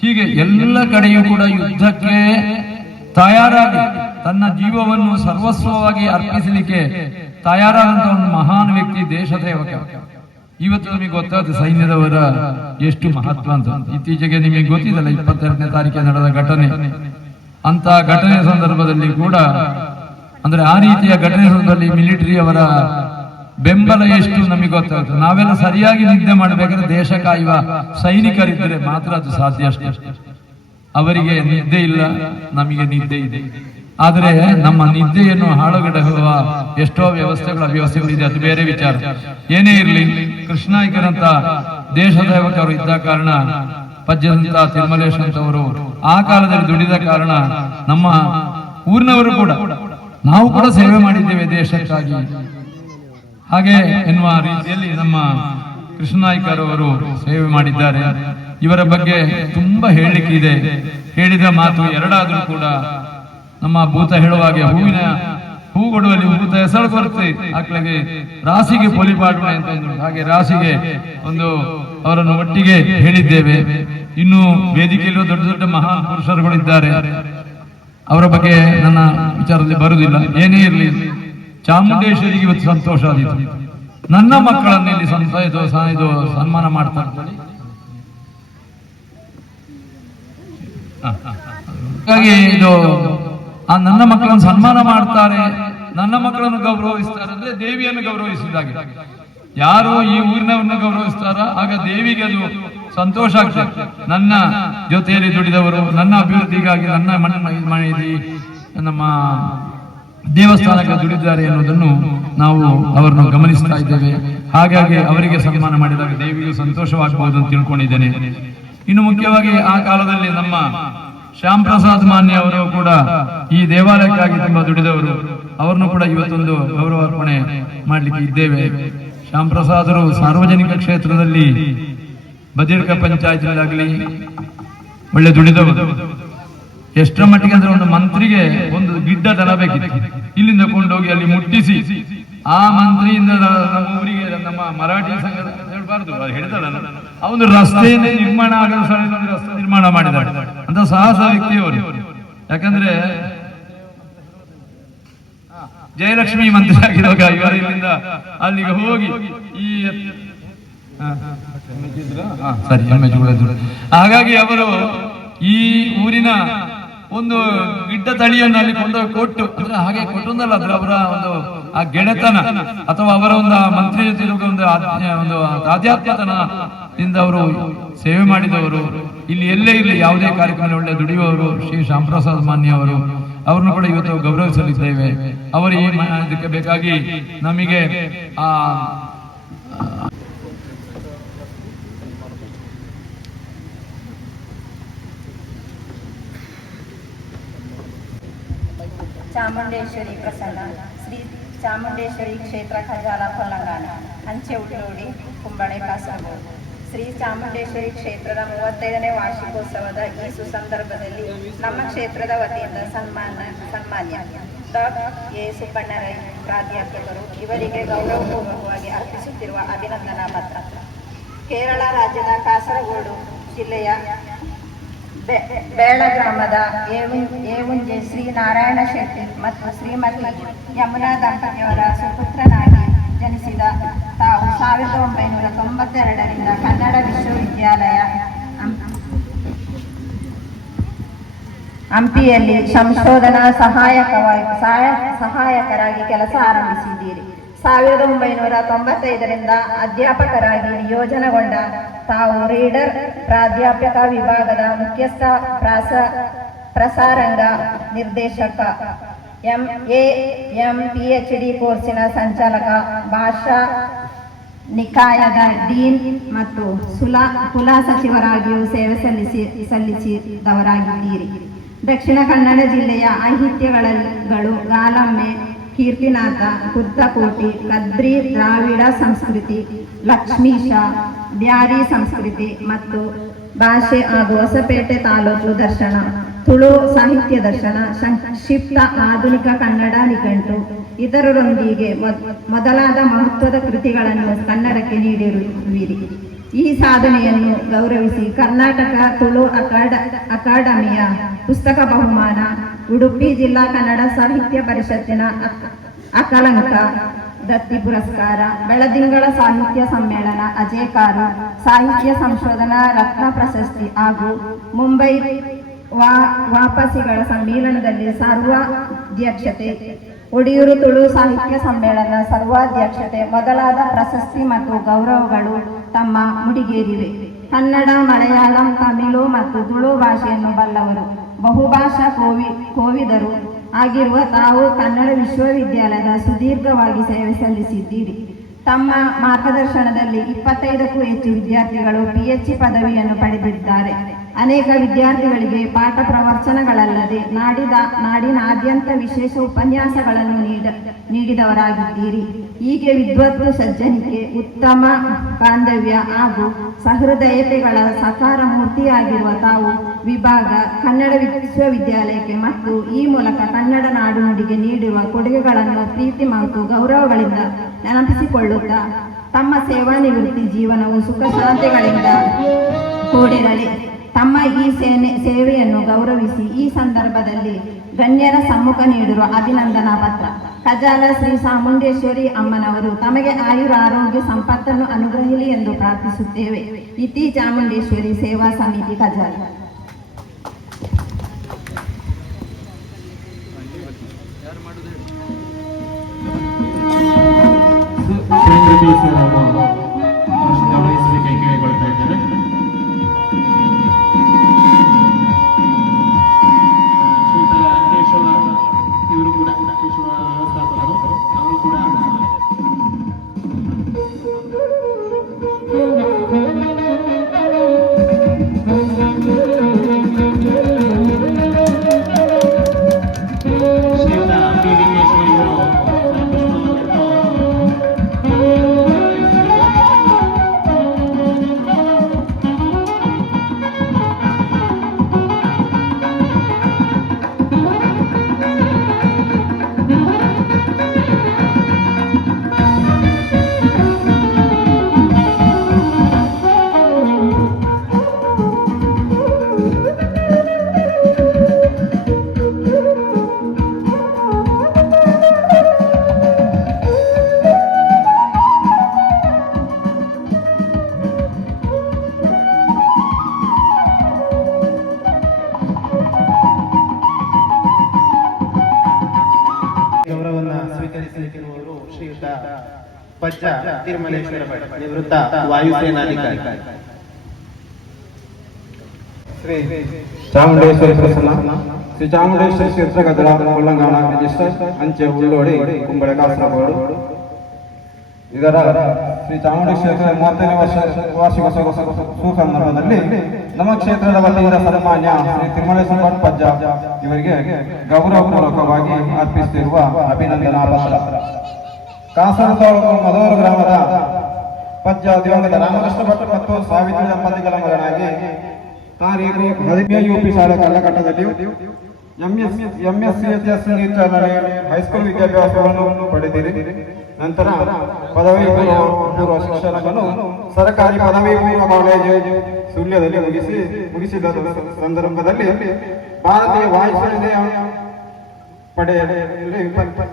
ಹೀಗೆ ಎಲ್ಲ ಕಡೆಯೂ ಕೂಡ ಯುದ್ಧಕ್ಕೆ ತಯಾರಾಗಿ ತನ್ನ ಜೀವವನ್ನು ಸರ್ವಸ್ವವಾಗಿ ಅರ್ಪಿಸಲಿಕ್ಕೆ ತಯಾರಾದಂತಹ ಒಂದು ಮಹಾನ್ ವ್ಯಕ್ತಿ, ದೇಶ ಸೇವಕ. ಇವತ್ತು ನಿಮಗೆ ಗೊತ್ತಾಗುತ್ತೆ ಸೈನ್ಯದವರ ಎಷ್ಟು ಮಹತ್ವ ಅಂತ. ಇತ್ತೀಚೆಗೆ ನಿಮಗೆ ಗೊತ್ತಿದಲ್ಲ 22ನೇ ತಾರೀಕಿಗೆ ನಡೆದ ಘಟನೆ. ಅಂತ ಘಟನೆ ಸಂದರ್ಭದಲ್ಲಿ ಕೂಡ, ಅಂದ್ರೆ ಆ ರೀತಿಯ ಘಟನೆ ಸಂದರ್ಭದಲ್ಲಿ ಮಿಲಿಟರಿ ಅವರ ಬೆಂಬಲ ಎಷ್ಟು ನಮಗೆ ಗೊತ್ತಾಗುತ್ತೆ. ನಾವೆಲ್ಲ ಸರಿಯಾಗಿ ನಿದ್ದೆ ಮಾಡಬೇಕಾದ್ರೆ ದೇಶ ಕಾಯುವ ಸೈನಿಕರಿದ್ದರೆ ಮಾತ್ರ ಅದು ಸಾಧ್ಯ ಅಷ್ಟೇ. ಅವರಿಗೆ ನಿದ್ದೆ ಇಲ್ಲ, ನಮಗೆ ನಿದ್ದೆ ಇದೆ. ಆದರೆ ನಮ್ಮ ನಿದ್ದೆಯನ್ನು ಹಾಳುಗಡುವ ಎಷ್ಟೋ ವ್ಯವಸ್ಥೆಗಳಿದೆ, ಅದು ಬೇರೆ ವಿಚಾರ. ಏನೇ ಇರಲಿ, ಕೃಷ್ಣಾಯ್ಕರಂತ ದೇಶ ಸೇವಕರು ಇದ್ದ ಕಾರಣ, ಪಜ್ಜಂತ ತಿರುಮಲೇಶ್ ಅಂತವರು ಆ ಕಾಲದಲ್ಲಿ ದುಡಿದ ಕಾರಣ ನಮ್ಮ ಊರಿನವರು ಕೂಡ, ನಾವು ಕೂಡ ಸೇವೆ ಮಾಡಿದ್ದೇವೆ ದೇಶಕ್ಕಾಗಿ. ಹಾಗೆ ಎನ್ನುವ ರೀತಿಯಲ್ಲಿ ನಮ್ಮ ಕೃಷ್ಣನಾಯ್ಕರವರು ಸೇವೆ ಮಾಡಿದ್ದಾರೆ. ಇವರ ಬಗ್ಗೆ ತುಂಬಾ ಹೇಳಲಿಕ್ಕಿದೆ. ಹೇಳಿದ ಮಾತು ಎರಡಾದ್ರೂ ಕೂಡ ನಮ್ಮ ಭೂತ ಹೇಳುವಾಗೆ ಹೂಗೊಡುವಲ್ಲಿ ಭೂತ ಹೆಸರು ಬರುತ್ತೆ, ಆಕಳಿಗೆ ರಾಸಿಗೆ ಪೊಲಿಪಾಡುವೆ ಅಂತ. ಹಾಗೆ ರಾಸಿಗೆ ಒಂದು ಅವರನ್ನು ಒಟ್ಟಿಗೆ ಹೇಳಿದ್ದೇವೆ. ಇನ್ನು ವೇದಿಕೆಯಲ್ಲೂ ದೊಡ್ಡ ದೊಡ್ಡ ಮಹಾನ್ ಪುರುಷರುಗಳಿದ್ದಾರೆ, ಅವರ ಬಗ್ಗೆ ನನ್ನ ವಿಚಾರದಲ್ಲಿ ಬರುವುದಿಲ್ಲ. ಏನೇ ಇರಲಿ, ಚಾಮುಂಡೇಶ್ವರಿಗೆ ಇವತ್ತು ಸಂತೋಷ ಆದಿತ್ತು. ನನ್ನ ಮಕ್ಕಳನ್ನು ಇಲ್ಲಿ ಸನ್ಮಾನ ಮಾಡ್ತಾರೆ. ಹಾಗಾಗಿ ಇದು ನನ್ನ ಮಕ್ಕಳನ್ನು ಸನ್ಮಾನ ಮಾಡ್ತಾರೆ, ನನ್ನ ಮಕ್ಕಳನ್ನು ಗೌರವಿಸ್ತಾರೆ ಅಂದ್ರೆ ದೇವಿಯನ್ನು ಗೌರವಿಸಿದಾಗೆ. ಯಾರು ಈ ಊರಿನವರನ್ನು ಗೌರವಿಸ್ತಾರ ಆಗ ದೇವಿಗೆ ಅದು ಸಂತೋಷ ಆಗ್ತದೆ. ನನ್ನ ಜೊತೆಯಲ್ಲಿ ದುಡಿದವರು, ನನ್ನ ಅಭಿವೃದ್ಧಿಗಾಗಿ, ನನ್ನ ಮನೆಯಲ್ಲಿ ನಮ್ಮ ದೇವಸ್ಥಾನಕ್ಕೆ ದುಡಿದ್ದಾರೆ ಎನ್ನುವುದನ್ನು ನಾವು ಅವರನ್ನು ಗಮನಿಸ್ತಾ ಇದ್ದೇವೆ. ಹಾಗಾಗಿ ಅವರಿಗೆ ಸನ್ಮಾನ ಮಾಡಿದಾಗ ದೇವಿಗೂ ಸಂತೋಷವಾಗಬಹುದು ಅಂತ ತಿಳ್ಕೊಂಡಿದ್ದೇನೆ. ಇನ್ನು ಮುಖ್ಯವಾಗಿ ಆ ಕಾಲದಲ್ಲಿ ನಮ್ಮ ಶ್ಯಾಮ್ ಪ್ರಸಾದ್ ಮಾನ್ಯ ಅವರು ಕೂಡ ಈ ದೇವಾಲಯಕ್ಕಾಗಿ ತುಂಬಾ ದುಡಿದವರು. ಅವರನ್ನು ಕೂಡ ಇವತ್ತೊಂದು ಗೌರವಾರ್ಪಣೆ ಮಾಡ್ಲಿಕ್ಕೆ ಇದ್ದೇವೆ. ಶ್ಯಾಮ್ ಪ್ರಸಾದರು ಸಾರ್ವಜನಿಕ ಕ್ಷೇತ್ರದಲ್ಲಿ ಬದಿರ್ಕ ಪಂಚಾಯತ್ನಲ್ಲಾಗಲಿ ಒಳ್ಳೆ ದುಡಿದವರು. ಎಷ್ಟರ ಮಟ್ಟಿಗೆ ಅಂದ್ರೆ ಒಂದು ಮಂತ್ರಿಗೆ ಒಂದು ಗಿಡ್ಡ ದನ ಬೇಕಿತ್ತು, ಇಲ್ಲಿಂದ ಕೊಂಡೋಗಿ ಅಲ್ಲಿ ಮುಟ್ಟಿಸಿ ಆ ಮಂತ್ರಿಯಿಂದ ನಮ್ಮ ಊರಿಗೆ, ನಮ್ಮ ಮರಾಠಿ ಸಂಘ ಹೇಳ್ಬಾರ್ದು, ಹೇಳ್ತಾರಲ್ಲ, ಅವನು ರಸ್ತೆಯನ್ನೇ ನಿರ್ಮಾಣ ಆಗಲು ಸ್ಥಳದಲ್ಲಿ ರಸ್ತೆ ನಿರ್ಮಾಣ ಮಾಡಿದ್ದಾರೆ ಅಂತ ಸಾಹಸ ವ್ಯಕ್ತಿಯವರು. ಯಾಕಂದ್ರೆ ಜಯಲಕ್ಷ್ಮಿ ಮಂತ್ರಿ ಆಗಿರುವಾಗ ಇವರು ಇಲ್ಲಿಂದ ಅಲ್ಲಿಗೆ ಹೋಗಿ ಈ ಹಾಗಾಗಿ ಅವರು ಈ ಊರಿನ ಒಂದು ಗಿಡ್ಡ ತಳಿಯನ್ನು ಅಲ್ಲಿ ಕೊಂಡೋಗಿ ಕೊಟ್ಟು, ಅಂದ್ರೆ ಹಾಗೆ ಕೊಟ್ಟೊಂದಲ್ಲ, ಅದ್ರ ಅವರ ಒಂದು ಆ ಗೆಳೆತನ ಅಥವಾ ಅವರ ಒಂದು ಮಂತ್ರಿ ಜೊತೆ ಒಂದು ಆಧ್ಯಾತ್ಮತನದಿಂದ ಅವರು ಸೇವೆ ಮಾಡಿದವರು. ಇಲ್ಲಿ ಎಲ್ಲೇ ಇರಲಿ, ಯಾವುದೇ ಕಾರ್ಯಕ್ರಮ ಒಳ್ಳೆ ದುಡಿಯುವವರು ಶ್ರೀ ಶ್ಯಾಮ್ ಪ್ರಸಾದ್ ಮಾನ್ಯ ಅವರು. ಅವ್ರನ್ನು ಕೂಡ ಇವತ್ತು ಗೌರವಿಸಲಿದ್ದೇವೆ. ಅವರು ಈ ಇದಕ್ಕೆ ಬೇಕಾಗಿ ನಮಗೆ ಚಾಮುಂಡೇಶ್ವರಿ ಪ್ರಸನ್ನ ಶ್ರೀ ಚಾಮುಂಡೇಶ್ವರಿ ಕ್ಷೇತ್ರ ಖಜಾಲ ತೆಲಂಗಾಣ ಅಂಚೆ ಉಟ್ಲೋಡಿ ಕುಂಬಳೆ ಕಾಸರಗೋಡು. ಶ್ರೀ ಚಾಮುಂಡೇಶ್ವರಿ ಕ್ಷೇತ್ರದ 35ನೇ ವಾರ್ಷಿಕೋತ್ಸವದ ಈ ಸುಸಂದರ್ಭದಲ್ಲಿ ನಮ್ಮ ಕ್ಷೇತ್ರದ ವತಿಯಿಂದ ಸನ್ಮಾನ್ಯ ಡಾಕ್ಟರ್ ಎ ಸುಬ್ಬಣ್ಣರೈ ಪ್ರಾಧ್ಯಾಪಕರು ಇವರಿಗೆ ಗೌರವಪೂರ್ವಕವಾಗಿ ಅರ್ಪಿಸುತ್ತಿರುವ ಅಭಿನಂದನಾ ಪತ್ರ. ಕೇರಳ ರಾಜ್ಯದ ಕಾಸರಗೋಡು ಜಿಲ್ಲೆಯ ಬೇಳ ಗ್ರಾಮದ ಏವುಂಜೆ ಶ್ರೀ ನಾರಾಯಣ ಶೆಟ್ಟಿ ಮತ್ತು ಶ್ರೀಮತಿ ಯಮುನಾ ದಂಪತಿಯವರ ಸುಪುತ್ರನಾಗಿ ಜನಿಸಿದ ತಾವು 1992ರಿಂದ ಕನ್ನಡ ವಿಶ್ವವಿದ್ಯಾಲಯ ಹಂಪಿಯಲ್ಲಿ ಸಂಶೋಧನಾ ಸಹಾಯಕರಾಗಿ ಕೆಲಸ ಆರಂಭಿಸಿದ್ದೀರಿ. 1995ರಿಂದ ಅಧ್ಯಾಪಕರಾಗಿ ನಿಯೋಜನೆಗೊಂಡ ತಾವು ರೀಡರ್ ಪ್ರಾಧ್ಯಾಪಕ ವಿಭಾಗದ ಮುಖ್ಯಸ್ಥ, ಪ್ರಸಾರಂಗ ನಿರ್ದೇಶಕ, MA, PhD ಕೋರ್ಸಿನ ಸಂಚಾಲಕ, ಭಾಷಾ ನಿಕಾಯದ ಡೀನ್ ಮತ್ತು ಕುಲ ಸಚಿವರಾಗಿಯೂ ಸೇವೆ ಸಲ್ಲಿಸಿದವರಾಗಿದ್ದೀರಿ. ದಕ್ಷಿಣ ಕನ್ನಡ ಜಿಲ್ಲೆಯ ಐತಿಹ್ಯಗಳು ಗಾಲಮ್ಮೆ, ಕೀರ್ತಿನಾಥ, ಕುರ್ತಕೋಟಿ, ಕದ್ರಿ ದ್ರಾವಿಡ ಸಂಸ್ಕೃತಿ, ಲಕ್ಷ್ಮೀಶ, ಬ್ಯಾರಿ ಸಂಸ್ಕೃತಿ ಮತ್ತು ಭಾಷೆ ಹಾಗೂ ಹೊಸಪೇಟೆ ತಾಲೂಕು ದರ್ಶನ, ತುಳು ಸಾಹಿತ್ಯ ದರ್ಶನ, ಸಂಕ್ಷಿಪ್ತ ಆಧುನಿಕ ಕನ್ನಡ ನಿಘಂಟು ಇದರೊಂದಿಗೆ ಮೊದಲಾದ ಮಹತ್ವದ ಕೃತಿಗಳನ್ನು ಕನ್ನಡಕ್ಕೆ ನೀಡಿರುವಿರಿ. ಈ ಸಾಧನೆಯನ್ನು ಗೌರವಿಸಿ ಕರ್ನಾಟಕ ತುಳು ಅಕಾಡೆಮಿಯ ಪುಸ್ತಕ ಬಹುಮಾನ, ಉಡುಪಿ ಜಿಲ್ಲಾ ಕನ್ನಡ ಸಾಹಿತ್ಯ ಪರಿಷತ್ತಿನ ಅಕಲಂಕ ದತ್ತಿ ಪುರಸ್ಕಾರ, ಬೆಳದಿಂಗಳ ಸಾಹಿತ್ಯ ಸಮ್ಮೇಳನ ಅಜೇಕಾರು ಸಾಹಿತ್ಯ ಸಂಶೋಧನಾ ರತ್ನ ಪ್ರಶಸ್ತಿ ಹಾಗೂ ಮುಂಬೈ ವಾಪಸಿಗಳ ಸಮ್ಮೇಳನದಲ್ಲಿ ಸರ್ವಾಧ್ಯಕ್ಷತೆ, ಒಡಿಯೂರು ತುಳು ಸಾಹಿತ್ಯ ಸಮ್ಮೇಳನ ಸರ್ವಾಧ್ಯಕ್ಷತೆ ಮೊದಲಾದ ಪ್ರಶಸ್ತಿ ಮತ್ತು ಗೌರವಗಳು ತಮ್ಮ ಮುಡಿಗೇರಿವೆ. ಕನ್ನಡ, ಮಲಯಾಳಂ, ತಮಿಳು ಮತ್ತು ತುಳು ಭಾಷೆಯನ್ನು ಬಲ್ಲವರು, ಬಹುಭಾಷಾ ಕೋವಿದರು ಆಗಿರುವ ತಾವು ಕನ್ನಡ ವಿಶ್ವವಿದ್ಯಾಲಯದ ಸುದೀರ್ಘವಾಗಿ ಸೇವೆ ಸಲ್ಲಿಸಿದ್ದೀರಿ. ತಮ್ಮ ಮಾರ್ಗದರ್ಶನದಲ್ಲಿ 25ಕ್ಕೂ ಹೆಚ್ಚು ವಿದ್ಯಾರ್ಥಿಗಳು PhD ಪದವಿಯನ್ನು ಪಡೆದಿದ್ದಾರೆ. ಅನೇಕ ವಿದ್ಯಾರ್ಥಿಗಳಿಗೆ ಪಾಠ ಪ್ರವಚನಗಳಲ್ಲದೆ ನಾಡಿನಾದ್ಯಂತ ವಿಶೇಷ ಉಪನ್ಯಾಸಗಳನ್ನು ನೀಡಿದವರಾಗಿದ್ದೀರಿ. ಹೀಗೆ ವಿದ್ವತ್ತು, ಸಜ್ಜನಿಕೆ, ಉತ್ತಮ ಬಾಂಧವ್ಯ ಹಾಗೂ ಸಹೃದಯತೆಗಳ ಸಾಕಾರ ಮೂರ್ತಿಯಾಗಿರುವ ತಾವು ವಿಭಾಗ, ಕನ್ನಡ ವಿಶ್ವವಿದ್ಯಾಲಯಕ್ಕೆ ಮತ್ತು ಈ ಮೂಲಕ ಕನ್ನಡ ನಾಡು ನುಡಿಗೆ ನೀಡಿರುವ ಕೊಡುಗೆಗಳನ್ನು ಪ್ರೀತಿ ಮತ್ತು ಗೌರವಗಳಿಂದ ನೆನಪಿಸಿಕೊಳ್ಳುತ್ತಾ ತಮ್ಮ ಸೇವಾ ನಿವೃತ್ತಿ ಜೀವನವು ಸುಖ ಶಾಂತಿಗಳಿಂದ ಕೂಡಿರಲಿ. ತಮ್ಮ ಈ ಸೇವೆಯನ್ನು ಗೌರವಿಸಿ ಈ ಸಂದರ್ಭದಲ್ಲಿ ಗಣ್ಯರ ಸಮ್ಮುಖ ನೀಡಿರುವ ಅಭಿನಂದನಾ ಪತ್ರ. ಕಜಾಲ ಶ್ರೀ ಚಾಮುಂಡೇಶ್ವರಿ ಅಮ್ಮನವರು ತಮಗೆ ಆಯುರ ಆರೋಗ್ಯ ಸಂಪತ್ತನ್ನು ಅನುಗ್ರಹಿಸಲಿ ಎಂದು ಪ್ರಾರ್ಥಿಸುತ್ತೇವೆ. ಇತಿ ಚಾಮುಂಡೇಶ್ವರಿ ಸೇವಾ ಸಮಿತಿ ಕಜಾಲ. ಕೇಳಿಕೊಳ್ತಾ ಇದ್ದೇನೆ. ಶ್ರೀಯುತ ಕೇಶವ ಇವರು ಕೂಡ ಕೇಶವ ವ್ಯವಸ್ಥಾಪಕರು, ಅವರು ಕೂಡ ಶ್ರೀಯುತ PV ಕೇಶವ ಇವರು ಗೌರವವನ್ನು ಸ್ವೀಕರಿಸಲಿಕ್ಕಿರುವವರು ಶ್ರೀಯುತ ಪಜ್ಜ ತಿರುಮಲೇಶ್ವರ ಭಟ್, ನಿವೃತ್ತ ವಾಯುಸೇನಾಧಿಕಾರಿ. ಶ್ರೀ ಚಾಮುಂಡೇಶ್ವರಿ ಪ್ರಸನ್ನ ಶ್ರೀ ಚಾಮುಂಡೇಶ್ವರಿ ಕ್ಷೇತ್ರ ಗದಗ ಉಲ್ಲಂಘನ ರಿಜಿಸ್ಟರ್ ಅಂಚೆ ಉಳ್ಳೋಡಿ ಕುಂಬಳೆ ಕಾಸರಗೋಡು. ಇದರ ಶ್ರೀ ಚಾಮುಂಡೇಶ್ವರಿ ಕ್ಷೇತ್ರದ 30ನೇ ವಾರ್ಷಿಕೋತ್ಸವ ಸುಸಂದರ್ಭದಲ್ಲಿ ನಮ್ಮ ಕ್ಷೇತ್ರದ ವತಿಯಿಂದ ಸನ್ಮಾನ್ಯ ಶ್ರೀ ತಿರುಮಲೇಶ್ವರ ಭಟ್ ಪಜ್ಜ ಇವರಿಗೆ ಗೌರವಪೂರ್ವಕವಾಗಿ ಅರ್ಪಿಸುತ್ತಿರುವ ಅಭಿನಂದನಾ ಪತ್ರ. ಕಾಸರಗೋಡು ತಾಲೂಕು ಮಧೂರು ಗ್ರಾಮದ ಪಜ್ಜ ದಿವಂಗತ ರಾಮಕೃಷ್ಣ ಭಟ್ ಮತ್ತು ಸಾವಿತ್ರಿ ದಂಪತಿಗಳ ಮಗನಾಗಿ ತಾರೀಖು 15 UP ಶಾಲೆ ಕಾಲಘಟ್ಟದಲ್ಲಿ MSc ಹೈಸ್ಕೂಲ್ ವಿದ್ಯಾಭ್ಯಾಸವನ್ನು ಪಡೆದಿರಿ. ನಂತರ ಪದವಿ ಪೂರ್ವ ಶಿಕ್ಷಣವನ್ನು ಸರ್ಕಾರಿ ಪದವಿ ಪೂರ್ವ ಕಾಲೇಜು ಸುಳ್ಯದಲ್ಲಿ ಮುಗಿಸಿದ ಸಂದರ್ಭದಲ್ಲಿ ಭಾರತೀಯ ವಾಯುಸೇನೆಯ ಪಡೆಯಲ್ಲಿ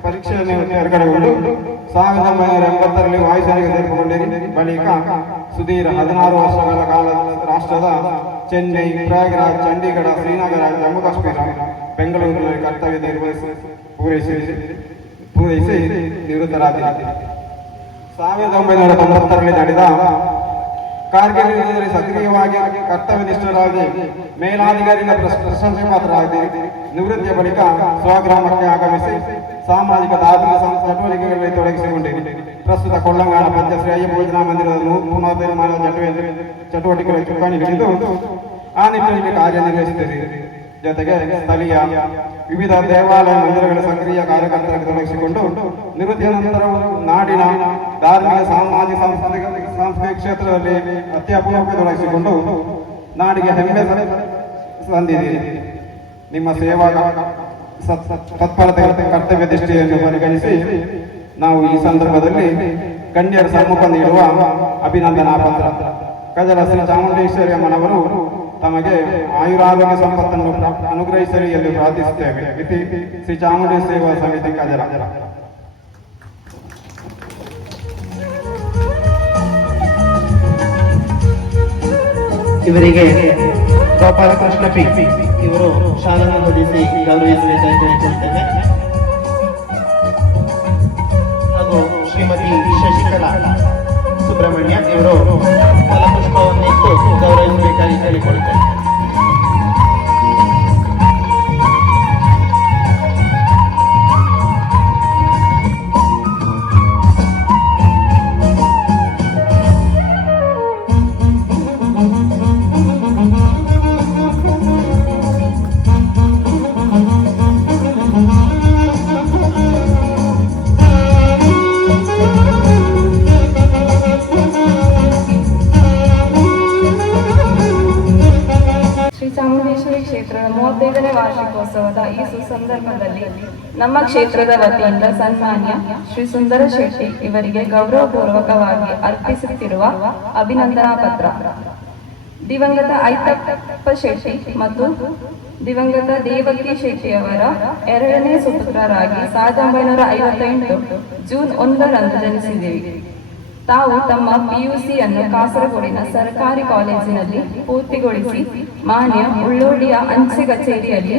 ಪರೀಕ್ಷೆಯನ್ನು ತೆರವುಗೊಂಡು 1980ರಲ್ಲಿ ವಾಯುಸೇನೆಗೆ ಸೇರಿಕೊಂಡಿರಿ. ಬಳಿಕ ಸುದೀರ್ಘ 16 ವರ್ಷಗಳ ಕಾಲ ರಾಷ್ಟ್ರದ ಚೆನ್ನೈ, ಪ್ರಯಾಗ್ರಾಜ್, ಚಂಡೀಗಢ, ಶ್ರೀನಗರ, ಜಮ್ಮು ಕಾಶ್ಮೀರ, ಬೆಂಗಳೂರಿನಲ್ಲಿ ಕರ್ತವ್ಯ ಪೂರೈಸಿ ನಿವೃತ್ತರಾಗಿದ್ದಾರೆ. 1990ರಲ್ಲಿ ನಡೆದ ಕಾರ್ಗಿಲ್ ಯುದ್ಧದಲ್ಲಿ ಸಕ್ರಿಯವಾಗಿ ಕರ್ತವ್ಯ ನಿಷ್ಠರಾಗಿ ಮೇಲಾಧಿಕಾರಿಗಳ ಪ್ರಶಂಸೆ ಪಾತ್ರರಾಗಿದ್ದಾರೆ. ನಿವೃತ್ತಿಯ ಬಳಿಕ ಸ್ವಗ್ರಾಮಕ್ಕೆ ಆಗಮಿಸಿ ಸಾಮಾಜಿಕ ಧಾರ್ಮಿಕ ಚಟುವಟಿಕೆಗಳಲ್ಲಿ ತೊಡಗಿಸಿಕೊಂಡಿದ್ದಾರೆ. ಪ್ರಸ್ತುತ ಕೊಳ್ಳಂಗಾಣ ಪಂಚಶ್ರೀ ಅಯ್ಯ ಭೋಜನಾ ಮಂದಿರದ ಪುನರ್ನಿರ್ಮಾಣ ಚಟುವಟಿಕೆಗಳ ಚುಕ್ಕಾಣಿ ಹಿಡಿದು ಆ ನಿಟ್ಟಿನಲ್ಲಿ ಕಾರ್ಯನಿರ್ವಹಿಸುತ್ತದೆ. ಜೊತೆಗೆ ಸ್ಥಳೀಯ ವಿವಿಧ ದೇವಾಲಯ ಮಂದಿರಗಳ ಸಕ್ರಿಯ ಕಾರ್ಯಕರ್ತರಾಗಿ ತೊಡಗಿಸಿಕೊಂಡು ನಿವೃತ್ತಿಯ ನಂತರವೂ ನಾಡಿನ ಧಾರ್ಮಿಕ ಸಾಮಾಜಿಕ ಸಾಂಸ್ಕೃತಿಕ ಕ್ಷೇತ್ರದಲ್ಲಿ ಅತ್ಯಪೂರ್ವಕ್ಕೆ ತೊಡಗಿಸಿಕೊಂಡು ನಾಡಿಗೆ ಹೆಮ್ಮೆ ತಂದಿದೆ. ನಿಮ್ಮ ಸೇವಾ ತತ್ಪರತೆ ಕರ್ತವ್ಯ ದೃಷ್ಟಿಯನ್ನು ಪರಿಗಣಿಸಿ ನಾವು ಈ ಸಂದರ್ಭದಲ್ಲಿ ಗಣ್ಯರ ಸಮ್ಮುಖ ನೀಡುವ ಅಭಿನಂದನಾ ಪತ್ರ. ಕಜಲ ಶ್ರೀ ಚಾಮುಂಡೇಶ್ವರಿ ಅಮ್ಮನವರು ತಮಗೆ ಆಯುರಾರೋಗ್ಯ ಸಂಪತ್ತನ್ನು ಅನುಗ್ರಹಿಸಲಿ ಎಂದು ಪ್ರಾರ್ಥಿಸುತ್ತೇವೆ. ಇತಿ ಶ್ರೀ ಚಾಮುಂಡೇಶ್ವರಿ ಸೇವಾ ಸಮಿತಿ ಕಜಲ. ಇವರಿಗೆ ಗೋಪಾಲಕೃಷ್ಣ ಪಿ ಇವರು ಶಾಲೆಯನ್ನು ಹೊದಿಸಿ ಗೌರವಿಸಬೇಕಾಗಿ ಕೇಳಿಕೊಳ್ತೇವೆ. ಹಾಗೂ ಶ್ರೀಮತಿ ಶಶಿಕಲಾ ಸುಬ್ರಹ್ಮಣ್ಯ ಇವರು ಫಲಪುಷ್ಪವನ್ನು ಇಟ್ಟು ಗೌರವಿಸಬೇಕಾಗಿ ಕೇಳಿಕೊಳ್ತೇವೆ. ಚಾಮುಂಡೇಶ್ವರಿ ಕ್ಷೇತ್ರದ 35ನೇ ವಾರ್ಷಿಕೋತ್ಸವದ ಈ ಸುಸಂದರ್ಭದಲ್ಲಿ ನಮ್ಮ ಕ್ಷೇತ್ರದ ವತಿಯಿಂದ ಸನ್ಮಾನ್ಯ ಶ್ರೀ ಸುಂದರ ಶೆಟ್ಟಿ ಇವರಿಗೆ ಗೌರವಪೂರ್ವಕವಾಗಿ ಅರ್ಪಿಸುತ್ತಿರುವ ಅಭಿನಂದನಾ ಪತ್ರ. ದಿವಂಗತ ಐತಪ್ಪ ಶೆಟ್ಟಿ ಮತ್ತು ದಿವಂಗತ ದೇವಕಿ ಶೆಟ್ಟಿಯವರ 2ನೇ ಸುಪುತ್ರರಾಗಿ 1958 ಜೂನ್ 1ರಂದು ಜನಿಸಿದರು. ತಾವು ತಮ್ಮ PUCಯನ್ನು ಕಾಸರಗೋಡಿನ ಸರ್ಕಾರಿ ಕಾಲೇಜಿನಲ್ಲಿ ಪೂರ್ತಿಗೊಳಿಸಿ ಮಾನ್ಯ ಉಳ್ಳೋಡಿಯ ಅಂಚೆ ಕಚೇರಿಯಲ್ಲಿ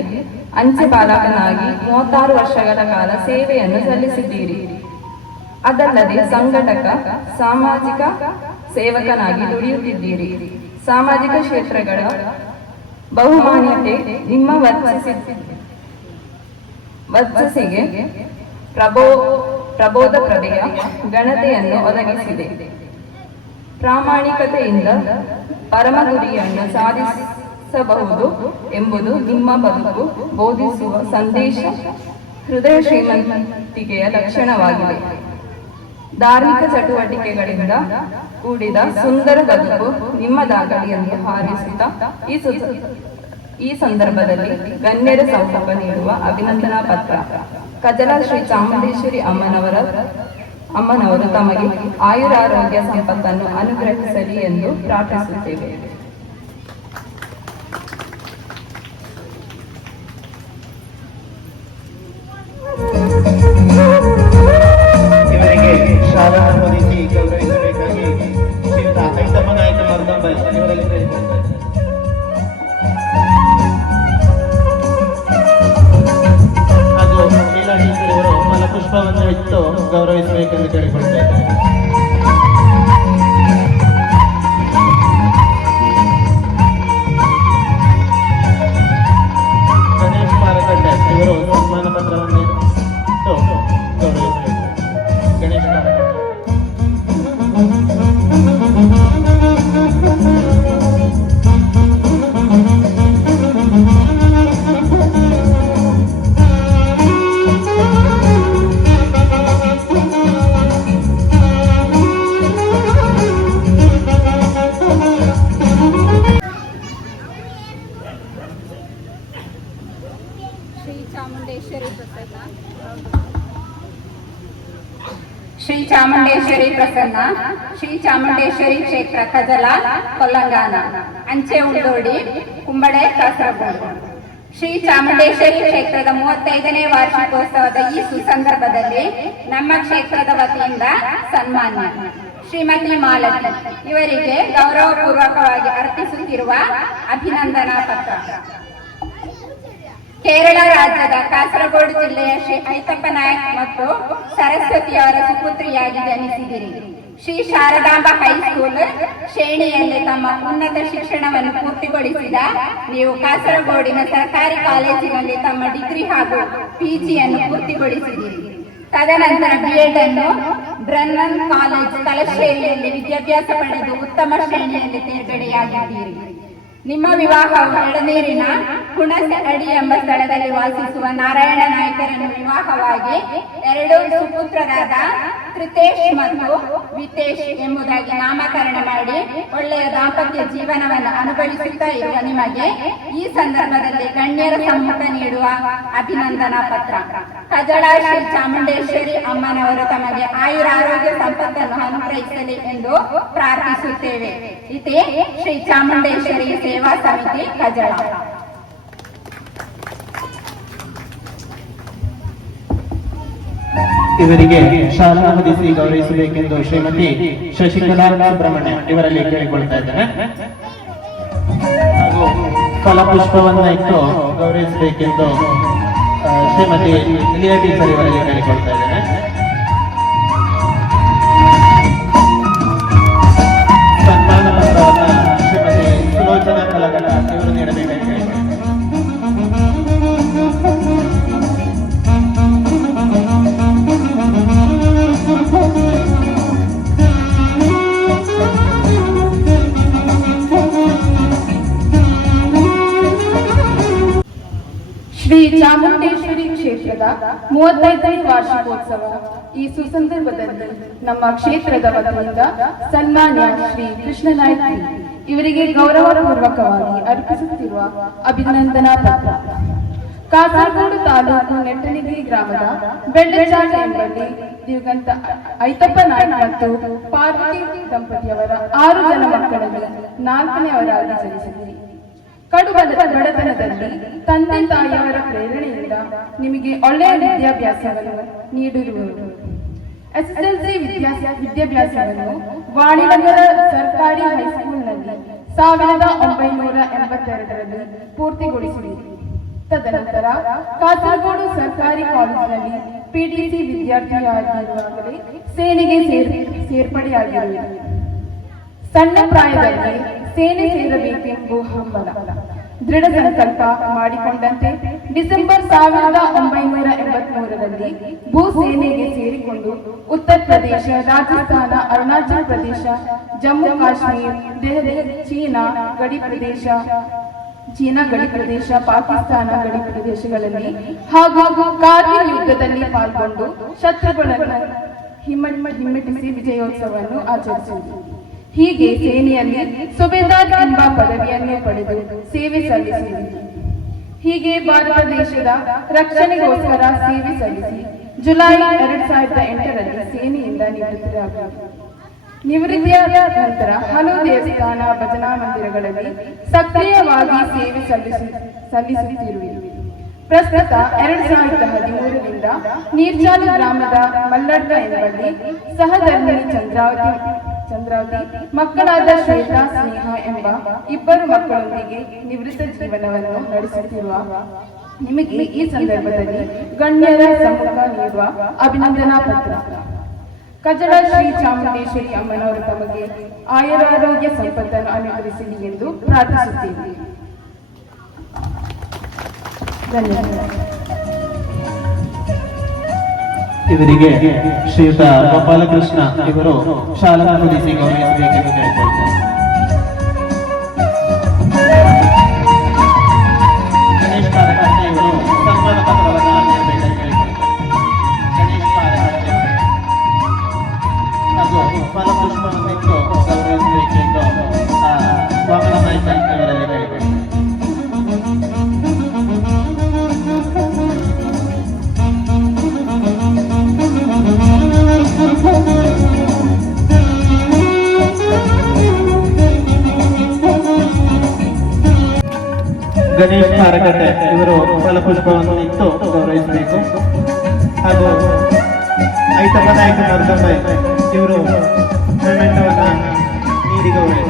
ಅಂಚೆ ಪಾಲಕನಾಗಿ 36 ವರ್ಷಗಳ ಕಾಲ ಸೇವೆಯನ್ನು ಸಲ್ಲಿಸಿದ್ದೀರಿ. ಅದಲ್ಲದೆ ಸಂಘಟಕ, ಸಾಮಾಜಿಕ ಸೇವಕನಾಗಿ ದುಡಿಯುತ್ತಿದ್ದೀರಿ. ಸಾಮಾಜಿಕ ಕ್ಷೇತ್ರಗಳ ಬಹುಮಾನ್ಯತೆ ನಿಮ್ಮ ವರ್ಚಸ್ಸಿಗೆ ಪ್ರಬೋಧ ಪ್ರಭೆಯ ಘನತೆಯನ್ನು ಒದಗಿಸಿದೆ. ಪ್ರಾಮಾಣಿಕತೆಯಿಂದ ಪರಮ ಗುರಿಯನ್ನು ಸಾಧಿಸಬಹುದು ಎಂಬುದು ನಿಮ್ಮ ಬದುಕು ಬೋಧಿಸುವ ಸಂದೇಶ. ಹೃದಯ ಶ್ರೀಮಂತಿಕೆಯ ಲಕ್ಷಣವಾಗಿದೆ. ಧಾರ್ಮಿಕ ಚಟುವಟಿಕೆಗಳಿಂದ ಕೂಡಿದ ಸುಂದರ ಬದುಕು ನಿಮ್ಮದಾಗಲಿ ಎಂದು ಹಾರೈಸುತ್ತಾ ಈ ಸಂದರ್ಭದಲ್ಲಿ ಗಣ್ಯರ ಸೌಭಾಗ ನೀಡುವ ಅಭಿನಂದನಾ ಪತ್ರ. ಕಜಲ ಶ್ರೀ ಚಾಮುಂಡೇಶ್ವರಿ ಅಮ್ಮನವರು ತಮಗೆ ಆಯುರಾರೋಗ್ಯ ಸಂಪತ್ತನ್ನು ಅನುಗ್ರಹಿಸಲಿ ಎಂದು ಪ್ರಾರ್ಥಿಸುತ್ತೇವೆ. ಇವರಿಗೆ ಶಾಲೆಯನ್ನು ಹೊದಿಸಿ ಗೌರವಿಸಬೇಕಾಗಿ ಶ್ರೀಯುತ ಐತಪ್ಪ ನಾಯಕ ಮರ್ದಂಬೈ ಇವರಲ್ಲಿ ಕೇಳಿಕೊಳ್ತೇವೆ. ಹಾಗೂ ಲೀಲಾ ಟೀಚರ್ ಇವರು ಫಲಪುಷ್ಪವನ್ನು ಇಟ್ಟು ಗೌರವಿಸಬೇಕೆಂದು ಕೇಳಿಕೊಳ್ತೇವೆ. ಗಣೇಶ್ ಮಾರಕಟ್ಟೆ ಇವರು ಸನ್ಮಾನ ಪತ್ರವನ್ನು ಇಟ್ಟು ಗೌರವಿಸಬೇಕು. ಗಣೇಶ್ ಮಾರಕಟ್ಟೆ. ಶ್ರೀ ಚಾಮುಂಡೇಶ್ವರಿ ಪ್ರಸನ್ನ, ಶ್ರೀ ಚಾಮುಂಡೇಶ್ವರಿ ಕ್ಷೇತ್ರ ಕಜಲ ಕೊಲ್ಲಂಗಾನ, ಅಂಚೆ ಉಳ್ಳೋಡಿ, ಕುಂಬಳೆ, ಕಾಸರಗೋಡು. ಶ್ರೀ ಚಾಮುಂಡೇಶ್ವರಿ ಕ್ಷೇತ್ರದ 35ನೇ ವಾರ್ಷಿಕೋತ್ಸವದ ಈ ಸುಸಂದರ್ಭದಲ್ಲಿ ನಮ್ಮ ಕ್ಷೇತ್ರದ ವತಿಯಿಂದ ಸನ್ಮಾನ್ಯ ಶ್ರೀಮತಿ ಮಾಲತಿ ಇವರಿಗೆ ಗೌರವಪೂರ್ವಕವಾಗಿ ಅರ್ಪಿಸುತ್ತಿರುವ ಅಭಿನಂದನಾ ಪತ್ರ. ಕೇರಳ ರಾಜ್ಯದ ಕಾಸರಗೋಡು ಜಿಲ್ಲೆಯ ಶ್ರೀ ಐತಪ್ಪ ನಾಯಕ್ ಮತ್ತು ಸರಸ್ವತಿಯವರ ಸುಪುತ್ರಿಯಾಗಿ ಜನಿಸಿದಿರಿ. ಶ್ರೀ ಶಾರದಾಂಬ ಹೈಸ್ಕೂಲ್ ಶ್ರೇಣಿಯಲ್ಲಿ ತಮ್ಮ ಉನ್ನತ ಶಿಕ್ಷಣವನ್ನು ಪೂರ್ತಿಗೊಳಿಸಿದ ನೀವು ಕಾಸರಗೋಡಿನ ಸರ್ಕಾರಿ ಕಾಲೇಜಿನಲ್ಲಿ ತಮ್ಮ ಡಿಗ್ರಿ ಹಾಗೂ PGಯನ್ನು ಪೂರ್ತಿಗೊಳಿಸಿದಿರಿ. ತದನಂತರ B.Ed ಅನ್ನು ಬ್ರನ್ನನ್ ಕಾಲೇಜ್ ತಲಶ್ಶೇರಿಯಲ್ಲಿ ವಿದ್ಯಾಭ್ಯಾಸ ಪಡೆದು ಉತ್ತಮ ಶ್ರೇಣಿಯಲ್ಲಿ ತೇರ್ಗಡೆಯಾಗಿದ್ದೀರಿ. ನಿಮ್ಮ ವಿವಾಹವು ಎಳನೀರಿನ ಹುಣಸೆ ಅಡಿ ಎಂಬ ಸ್ಥಳದಲ್ಲಿ ವಾಸಿಸುವ ನಾರಾಯಣ ನಾಯ್ಕರನ್ನು ವಿವಾಹವಾಗಿ 2 ಸುಪುತ್ರರಾದ ತ್ರಿತೇಶ್ ಮತ್ತು ವಿತೇಶ್ ಎಂಬುದಾಗಿ ನಾಮಕರಣ ಮಾಡಿ ಒಳ್ಳೆಯ ದಾಂಪತ್ಯ ಜೀವನವನ್ನು ಅನುಭವಿಸುತ್ತಾ ಇರುವ ನಿಮಗೆ ಈ ಸಂದರ್ಭದಲ್ಲಿ ಗಣ್ಯರ ಸಮ್ಮುಖ ನೀಡುವ ಅಭಿನಂದನಾ ಪತ್ರ. ಕಜಳ ಶ್ರೀ ಚಾಮುಂಡೇಶ್ವರಿ ಅಮ್ಮನವರು ತಮಗೆ ಆಯುರಾರೋಗ್ಯ ಸಂಪತ್ತನ್ನು ಅನುಗ್ರಹಿಸಲಿ ಎಂದು ಪ್ರಾರ್ಥಿಸುತ್ತೇವೆ. ಇದೇ ಶ್ರೀ ಚಾಮುಂಡೇಶ್ವರಿ ಸೇವಾ ಸಮಿತಿ ಕಜಳ. ಇವರಿಗೆ ಶಾಲಾ ಹೊದಿಸಿ ಗೌರವಿಸಬೇಕೆಂದು ಶ್ರೀಮತಿ ಶಶಿಕಲಾ ಸುಬ್ರಹ್ಮಣ್ಯ ಇವರಲ್ಲಿ ಕೇಳಿಕೊಳ್ತಾ ಇದ್ದೇನೆ. ಹಾಗೂ ಫಲಪುಷ್ಪವನ್ನ ಇಟ್ಟು ಗೌರವಿಸಬೇಕೆಂದು ಶ್ರೀಮತಿ ಲಿಯಾ ಟೀಚರ್ ಇವರಲ್ಲಿ ಕೇಳಿಕೊಳ್ತಾ ಇದ್ದೇನೆ. ಸನ್ಮಾನ ಪತ್ರವನ್ನ ಶ್ರೀಮತಿ ಸುಲೋಚನಾ ಕಲಗಡ ಇವರು ನೀಡಬೇಕಾಗಿ ಕೇಳಿಕೊಳ್ತಾರೆ. ಶ್ರೀ ಚಾಮುಂಡೇಶ್ವರಿ ಕ್ಷೇತ್ರದ 35ನೇ ವಾರ್ಷಿಕೋತ್ಸವ ಈ ಸುಸಂದರ್ಭದಲ್ಲಿ ನಮ್ಮ ಕ್ಷೇತ್ರದ ವತಿಯಿಂದ ಸನ್ಮಾನ್ಯ ಶ್ರೀ ಕೃಷ್ಣನಾಯ್ಕ ಇವರಿಗೆ ಗೌರವಪೂರ್ವಕವಾಗಿ ಅರ್ಪಿಸುತ್ತಿರುವ ಅಭಿನಂದನಾ ಪತ್ರ. ಕಾಸರಗೋಡು ತಾಲೂಕು ನೆಟ್ಟಣಿಗಿ ಗ್ರಾಮದ ಬೆಳ್ಳಚಾಟ ಎಂಬಲ್ಲಿ ದಿವಂಗತ ಐತಪ್ಪ ನಾಯ್ಕ ಮತ್ತು ಪಾರ್ವತಿ ದಂಪತಿಯವರ 6 ಜನ ಮಕ್ಕಳಲ್ಲಿ 4ನೇಯವರಾಗಿ ಜನಿಸಿದ್ದೀರಿ. ಕಡು ಬಡತನದಲ್ಲಿ ತಂದೆ ತಾಯಿಯವರ ಪ್ರೇರಣೆಯಿಂದ ನಿಮಗೆ ಒಳ್ಳೆಯ ವಿದ್ಯಾಭ್ಯಾಸವನ್ನು ನೀಡಿರುವುದು. ಎಸ್ಎಸ್ಎಲ್ಸಿ ವಿದ್ಯಾಭ್ಯಾಸವನ್ನು ವಾಣಿನಗರ ಸರ್ಕಾರಿ ಹೈಸ್ಕೂಲ್ನಲ್ಲಿ 1982ರಲ್ಲಿ ಪೂರ್ತಿಗೊಳಿಸಿದರು. ತದನಂತರ ಕಾಸರಗೋಡು ಸರ್ಕಾರಿ ಕಾಲೇಜಿನಲ್ಲಿ ಪಿಟಿಸಿ ವಿದ್ಯಾರ್ಥಿಯಾಗಿರುವಾಗಲೇ ಸೇನೆಗೆ ಸೇರ್ಪಡೆಯಾಗಿರುವುದು. ಸಣ್ಣ ಪ್ರಾಯದಲ್ಲಿ ಸೇನೆ ಸೇರಬೇಕೆಂಬ ಹಂಬಲ ದೃಢ ಸಂಕಲ್ಪ ಮಾಡಿಕೊಂಡಂತೆ ಡಿಸೆಂಬರ್ 1983ರಲ್ಲಿ ಭೂ ಸೇನೆಗೆ ಸೇರಿಕೊಂಡು ಉತ್ತರ ಪ್ರದೇಶ, ರಾಜಸ್ಥಾನ, ಅರುಣಾಚಲ ಪ್ರದೇಶ, ಜಮ್ಮು ಕಾಶ್ಮೀರ, ದೆಹಲಿ, ಚೀನಾ ಗಡಿ ಪ್ರದೇಶ, ಪಾಕಿಸ್ತಾನ ಗಡಿ ಪ್ರದೇಶಗಳಲ್ಲಿ ಹಾಗೂ ಕಾರ್ಗಿಲ್ ಯುದ್ಧದಲ್ಲಿ ಪಾಲ್ಗೊಂಡು ಶತ್ರುಗಳನ್ನು ಹಿಮ್ಮೆಟ್ಟಿಸಿ ವಿಜಯೋತ್ಸವವನ್ನು ಆಚರಿಸಿದರು. ಹೀಗೆ ಸೇನೆಯಲ್ಲಿ ಸುಬೇದಾರ್ ಎಂಬ ಪದವಿಯನ್ನು ಪಡೆದು ಸೇವೆ ಸಲ್ಲಿಸಿದರು. ಹೀಗೆ ಭಾರತ ದೇಶದ ರಕ್ಷಣೆಗೋಸ್ಕರ ಸೇವೆ ಸಲ್ಲಿಸಿ ಜುಲೈ 2008ರಲ್ಲಿ ಸೇನೆಯಿಂದ ನಿವೃತ್ತರಾದರು. ನಿವೃತ್ತಿಯಾದ ನಂತರ ಹಲವು ದೇವಸ್ಥಾನ, ಭಜನಾ ಮಂದಿರಗಳಲ್ಲಿ ಸಕ್ರಿಯವಾಗಿ ಸೇವೆ ಸಲ್ಲಿಸುತ್ತಿರುವುದು. ಪ್ರಸ್ತುತ 2013ರಿಂದ ನೀರ್ಚಾಲು ಗ್ರಾಮದ ಮಲ್ಲಡ್ಕ ಎಂಬಲ್ಲಿ ಸಹಧರ್ಮಿಣಿ ಚಂದ್ರಾವತಿ ಮಕ್ಕಳಾದ ಶ್ವೇತಾ, ಸ್ನೇಹ ಎಂಬ 2 ಮಕ್ಕಳೊಂದಿಗೆ ನಿವೃತ್ತ ಜೀವನವನ್ನು ನಡೆಸುತ್ತಿರುವ ನಿಮಗೆ ಈ ಸಂದರ್ಭದಲ್ಲಿ ಗಣ್ಯರ ಸಮ್ಮುಖ ನೀಡುವ ಅಭಿನಂದನಾ ಪತ್ರ. ಕಜಳ ಶ್ರೀ ಚಾಮುಂಡೇಶ್ವರಿ ಅಮ್ಮನವರು ತಮಗೆ ಆಯುರಾರೋಗ್ಯ ಸಂಪತ್ತನ್ನು ಅನುಗ್ರಹಿಸಲಿ ಎಂದು ಪ್ರಾರ್ಥಿಸುತ್ತೇವೆ. ಧನ್ಯವಾದ. ಇವರಿಗೆ ಶ್ರೀಯುತ ಗೋಪಾಲಕೃಷ್ಣ ಇವರು ಶಾಲಾ ಹೊದಿಸಿ ಗೌರವಿಸಬೇಕೆಂದು ಕೇಳಿಕೊಳ್ತಾರೆ. ಗಣೇಶ್ ಪಾರಕಟ್ಟೆ ಇವರು ಸನ್ಮಾನ ಪತ್ರವನ್ನು ನೀಡಬೇಕಾಗಿ ಕೇಳಿಕೊಳ್ತಾರೆ. ಗಣೇಶ್ ಪಾರಕಟ್ಟೆ ಹಾಗೂ ಫಲಪುಷ್ಪವನ್ನಿಟ್ಟು ಗೌರವಿಸಬೇಕೆಂದು ವಾಮನ ನಾಯ್ಕ ಇವರಲ್ಲಿ ಕೇಳಿಕೊಳ್ತಾರೆ. ಗಣೇಶ್ ಪಾರಕಟ್ಟೆ ಇವರು ಫಲಪುಷ್ಪವನ್ನು ಇಟ್ಟು ಗೌರವಿಸಬೇಕು. ಹಾಗೂ ಐತಪ್ಪ ನಾಯ್ಕ ಮರ್ದಂಬೈ ಇವರು ಮೊಮೆಂಟೋವನ್ನು ನೀಡಿ ಗೌರವಿಸಬೇಕು.